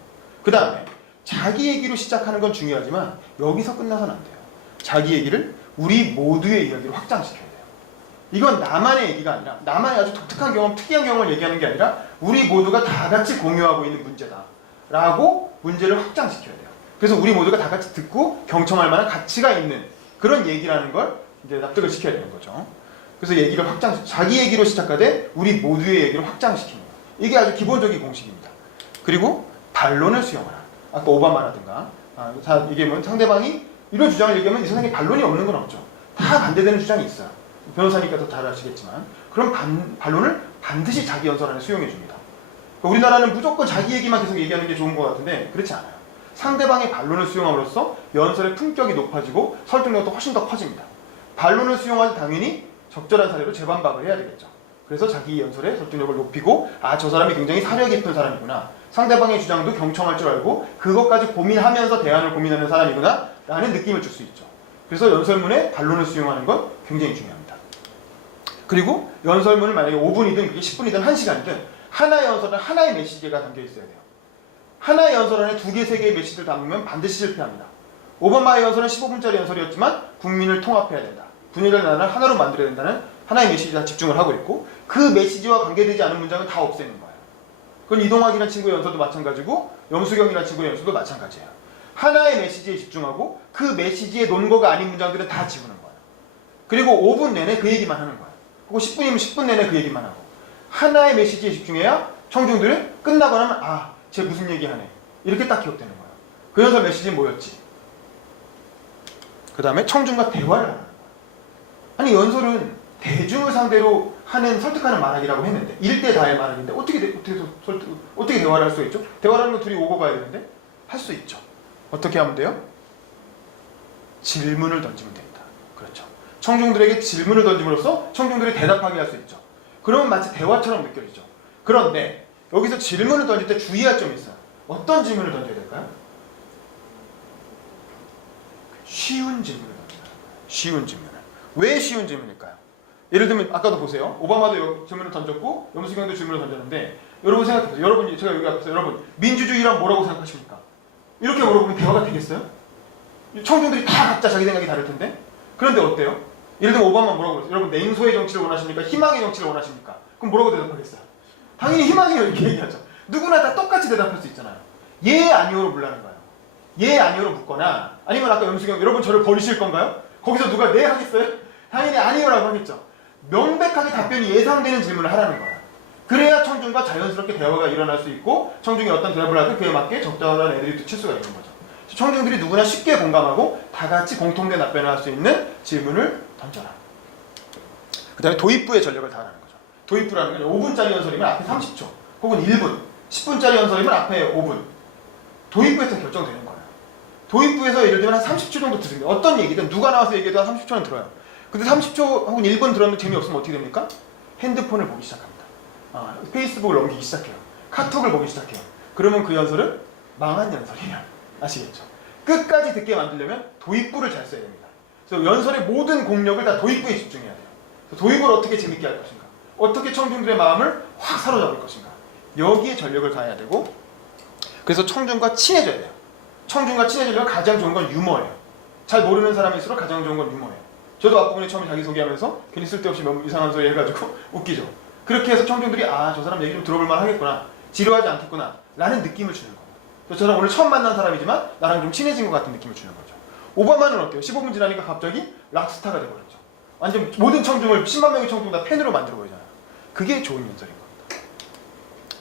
그 다음에 자기 얘기로 시작하는 건 중요하지만 여기서 끝나서는 안 돼요. 자기 얘기를 우리 모두의 이야기로 확장시켜야 돼요. 이건 나만의 얘기가 아니라 나만의 아주 독특한 경험, 특이한 경험을 얘기하는 게 아니라 우리 모두가 다 같이 공유하고 있는 문제다 라고 문제를 확장시켜야 돼요. 그래서 우리 모두가 다 같이 듣고 경청할 만한 가치가 있는 그런 얘기라는 걸 이제 납득을 시켜야 되는 거죠. 그래서 얘기를 자기 얘기로 시작하되 우리 모두의 얘기를 확장시키는 거. 이게 아주 기본적인 공식입니다. 그리고 반론을 수용하라. 아까 오바마라든가 이게 뭐 상대방이 이런 주장을 얘기하면 이 세상에 반론이 없는 건 없죠. 다 반대되는 주장이 있어요. 변호사니까 더 잘 아시겠지만 그런 반론을 반드시 자기 연설 안에 수용해 줍니다. 우리나라는 무조건 자기 얘기만 계속 얘기하는 게 좋은 것 같은데 그렇지 않아요. 상대방의 반론을 수용함으로써 연설의 품격이 높아지고 설득력도 훨씬 더 커집니다. 반론을 수용할 당연히 적절한 사례로 재반박을 해야 되겠죠. 그래서 자기 연설의 설득력을 높이고 저 사람이 굉장히 사려 깊은 사람이구나. 상대방의 주장도 경청할 줄 알고 그것까지 고민하면서 대안을 고민하는 사람이구나 라는 느낌을 줄 수 있죠. 그래서 연설문에 반론을 수용하는 건 굉장히 중요합니다. 그리고 연설문을 만약에 5분이든 그게 10분이든 1시간이든 하나의 연설은 하나의 메시지가 담겨 있어야 돼요. 하나의 연설 안에 2개, 3개의 메시지를 담으면 반드시 실패합니다. 오바마의 연설은 15분짜리 연설이었지만 국민을 통합해야 된다. 분열된 나라를 하나로 만들어야 된다는 하나의 메시지에 집중을 하고 있고 그 메시지와 관계되지 않은 문장은 다 없애는 거예요. 그건 이동학이라는 친구의 연설도 마찬가지고 염수경이라는 친구의 연설도 마찬가지예요. 하나의 메시지에 집중하고 그 메시지의 논거가 아닌 문장들은 다 지우는 거예요. 그리고 5분 내내 그 얘기만 하는 거예요. 혹은 10분이면 10분 내내 그 얘기만 하고 하나의 메시지에 집중해야 청중들은 끝나고 나면 쟤 무슨 얘기하네 이렇게 딱 기억되는 거예요. 그 연설 메시지는 뭐였지? 그 다음에 청중과 대화를 하는 거예요. 아니 연설은 대중을 상대로 하는 설득하는 말하기라고 했는데 1대4의 말하기인데 어떻게 대화를 할 수가 있죠? 대화라는 건 둘이 오고 가야 되는데 할 수 있죠. 어떻게 하면 돼요? 질문을 던지면 됩니다. 그렇죠. 청중들에게 질문을 던짐으로써 청중들이 대답하게 할 수 있죠. 그러면 마치 대화처럼 느껴지죠. 그런데 여기서 질문을 던질 때 주의할 점이 있어요. 어떤 질문을 던져야 될까요? 쉬운 질문을 던져야 돼요. 쉬운 질문을. 왜 쉬운 질문일까요? 예를 들면 아까도 보세요. 오바마도 질문을 던졌고 염수경도 질문을 던졌는데 여러분 생각해보세요. 여러분 제가 여기 앞에서 여러분 민주주의란 뭐라고 생각하십니까? 이렇게 물어보면 대화가 되겠어요? 청중들이 다 각자 자기 생각이 다를 텐데. 그런데 어때요? 예를 들면 오바마 뭐라고 그랬어요? 여러분 냉소의 정치를 원하십니까? 희망의 정치를 원하십니까? 그럼 뭐라고 대답하겠어요? 당연히 희망이요 이렇게 얘기하죠. 누구나 다 똑같이 대답할 수 있잖아요. 예 아니오로 물라는 거예요. 예 아니오로 묻거나 아니면 아까 염수경 여러분 저를 버리실 건가요? 거기서 누가 네 하겠어요? 당연히 아니오라고 하겠죠. 명백하게 답변이 예상되는 질문을 하라는 거예요. 그래야 청중과 자연스럽게 대화가 일어날 수 있고 청중이 어떤 대답을 할 때 그에 맞게 적당한 애드립도 칠 수가 있는 거죠. 청중들이 누구나 쉽게 공감하고 다 같이 공통된 답변을 할 수 있는 질문을 던져라. 그 다음에 도입부의 전력을 다하라는 거죠. 도입부라는 건 5분짜리 연설이면 앞에 30초 혹은 1분 10분짜리 연설이면 앞에 5분 도입부에서 결정되는 거예요. 도입부에서 예를 들면 한 30초 정도 들으면 어떤 얘기든 누가 나와서 얘기해도 한 30초는 들어요. 근데 30초 혹은 1분 들었는데 재미없으면 어떻게 됩니까? 핸드폰을 보기 시작합니다. 페이스북을 넘기기 시작해요. 카톡을 보기 시작해요. 그러면 그 연설은 망한 연설이에요. 아시겠죠? 끝까지 듣게 만들려면 도입부를 잘 써야 됩니다. 그래서 연설의 모든 공력을 다 도입부에 집중해야 돼요. 도입을 어떻게 재밌게 할 것인가? 어떻게 청중들의 마음을 확 사로잡을 것인가? 여기에 전력을 다해야 되고 그래서 청중과 친해져야 돼요. 청중과 친해지려면 가장 좋은 건 유머예요. 잘 모르는 사람일수록 가장 좋은 건 유머예요. 저도 앞부분에 처음에 자기소개하면서 괜히 쓸데없이 너무 이상한 소리 해가지고 웃기죠. 그렇게 해서 청중들이 아, 저 사람 얘기 좀 들어볼 만 하겠구나. 지루하지 않겠구나. 라는 느낌을 주는 거예요. 저는 오늘 처음 만난 사람이지만 나랑 좀 친해진 것 같은 느낌을 주는 거죠. 오바마는 어때요? 15분 지나니까 갑자기 락스타가 돼버렸죠. 완전 모든 청중을 10만 명의 청중 다 팬으로 만들어 보이잖아요. 그게 좋은 연설인 겁니다.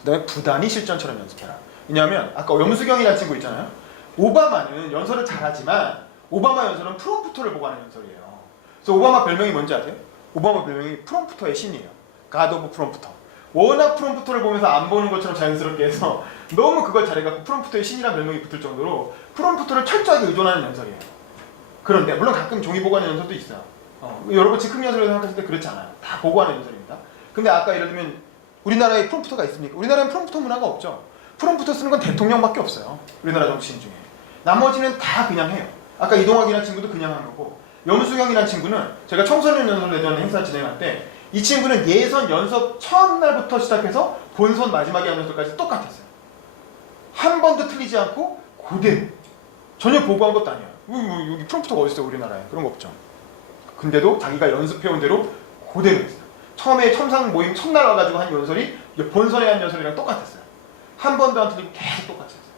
그 다음에 부단히 실전처럼 연습해라. 왜냐하면 아까 염수경이라는 친구 있잖아요. 오바마는 연설을 잘하지만 오바마 연설은 프롬프터를 보고 하는 연설이에요. 그래서 오바마 별명이 뭔지 아세요? 오바마 별명이 프롬프터의 신이에요. God of 프롬프터. 워낙 프롬프터를 보면서 안 보는 것처럼 자연스럽게 해서 너무 그걸 잘해갖고 프롬프터의 신이라는 별명이 붙을 정도로 프롬프터를 철저하게 의존하는 연설이에요. 그런데 물론 가끔 종이 보고하는 연설도 있어요. 여러분 즉흥 연설을 생각하실 때 그렇지 않아요. 다 보고하는 연설입니다. 근데 아까 예를 들면 우리나라에 프롬프터가 있습니까? 우리나라엔 프롬프터 문화가 없죠. 프롬프터 쓰는 건 대통령밖에 없어요. 우리나라 정치인 중에. 나머지는 다 그냥 해요. 아까 이동학이라는 친구도 그냥 한 거고 염수경이라는 친구는 제가 청소년 연설 내던 행사 진행할 때 이 친구는 예선 연습 첫날부터 시작해서 본선 마지막에 하는 연설까지 똑같았어요. 한 번도 틀리지 않고 그대로. 전혀 보고한 것도 아니에요. 여기 프롬프터가 어딨어요 우리나라에. 그런 거 없죠. 근데도 자기가 연습해온 대로 그대로 했어요. 처음에 첨상 모임 첫날 와가지고 한 연설이 본선에 한 연설이랑 똑같았어요. 한 번도 안 틀리고 계속 똑같이 했어요.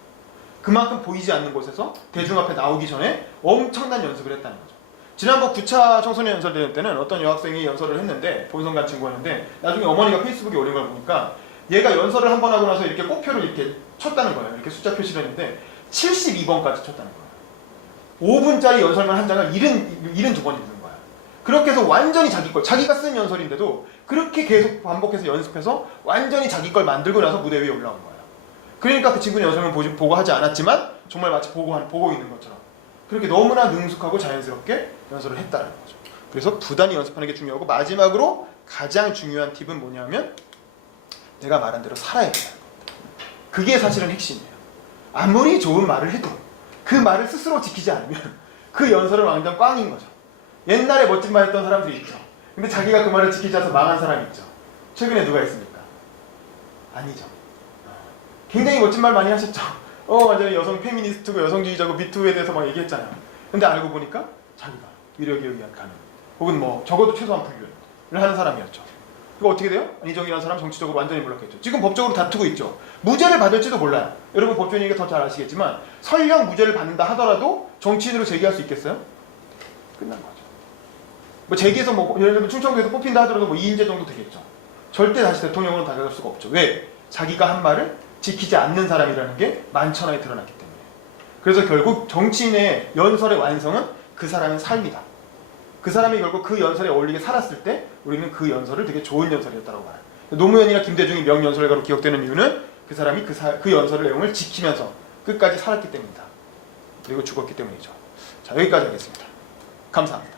그만큼 보이지 않는 곳에서 대중 앞에 나오기 전에 엄청난 연습을 했다는 거죠. 지난번 9차 청소년 연설 대회 때는 어떤 여학생이 연설을 했는데 본선 간 친구였는데 나중에 어머니가 페이스북에 올린 걸 보니까 얘가 연설을 한 번 하고 나서 이렇게 꽃표를 이렇게 쳤다는 거예요. 이렇게 숫자 표시를 했는데 72번까지 쳤다는 거예요. 5분짜리 연설만 한 장을 72번 읽는 거야. 그렇게 해서 완전히 자기 걸, 자기가 쓴 연설인데도 그렇게 계속 반복해서 연습해서 완전히 자기 걸 만들고 나서 무대 위에 올라온 거예요. 그러니까 그 친구는 연설만 보고 하지 않았지만 정말 마치 보고 있는 것처럼 그렇게 너무나 능숙하고 자연스럽게 연설을 했다는 거죠. 그래서 부단히 연습하는 게 중요하고 마지막으로 가장 중요한 팁은 뭐냐면 내가 말한 대로 살아야 된다는 겁니다. 그게 사실은 핵심이에요. 아무리 좋은 말을 해도 그 말을 스스로 지키지 않으면 그 연설은 완전 꽝인 거죠. 옛날에 멋진 말 했던 사람들이 있죠. 근데 자기가 그 말을 지키지 않아서 망한 사람이 있죠. 최근에 누가 있습니까? 아니죠. 굉장히 멋진 말 많이 하셨죠. 완전히 여성 페미니스트고 여성주의자고 미투에 대해서 막 얘기했잖아요. 근데 알고 보니까 자기가 위력에 의한 가능 혹은 뭐 적어도 최소한 분류를 하는 사람이었죠. 그거 어떻게 돼요? 안희정이라는 사람 정치적으로 완전히 몰락했죠. 지금 법적으로 다투고 있죠. 무죄를 받을지도 몰라요. 여러분 법조인이니까 더 잘 아시겠지만 설령 무죄를 받는다 하더라도 정치인으로 재기할 수 있겠어요? 끝난 거죠. 뭐 재기해서 뭐 예를 들면 충청도에서 뽑힌다 하더라도 뭐 2인제 정도 되겠죠. 절대 다시 대통령으로 다가갈 수가 없죠. 왜? 자기가 한 말을 지키지 않는 사람이라는 게 만천하에 드러났기 때문에. 그래서 결국 정치인의 연설의 완성은 그 사람의 삶이다. 그 사람이 결국 그 연설에 어울리게 살았을 때 우리는 그 연설을 되게 좋은 연설이었다고 말해요. 노무현이나 김대중이 명연설가로 기억되는 이유는 그 사람이 그 연설의 내용을 지키면서 끝까지 살았기 때문이다. 그리고 죽었기 때문이죠. 자, 여기까지 하겠습니다. 감사합니다.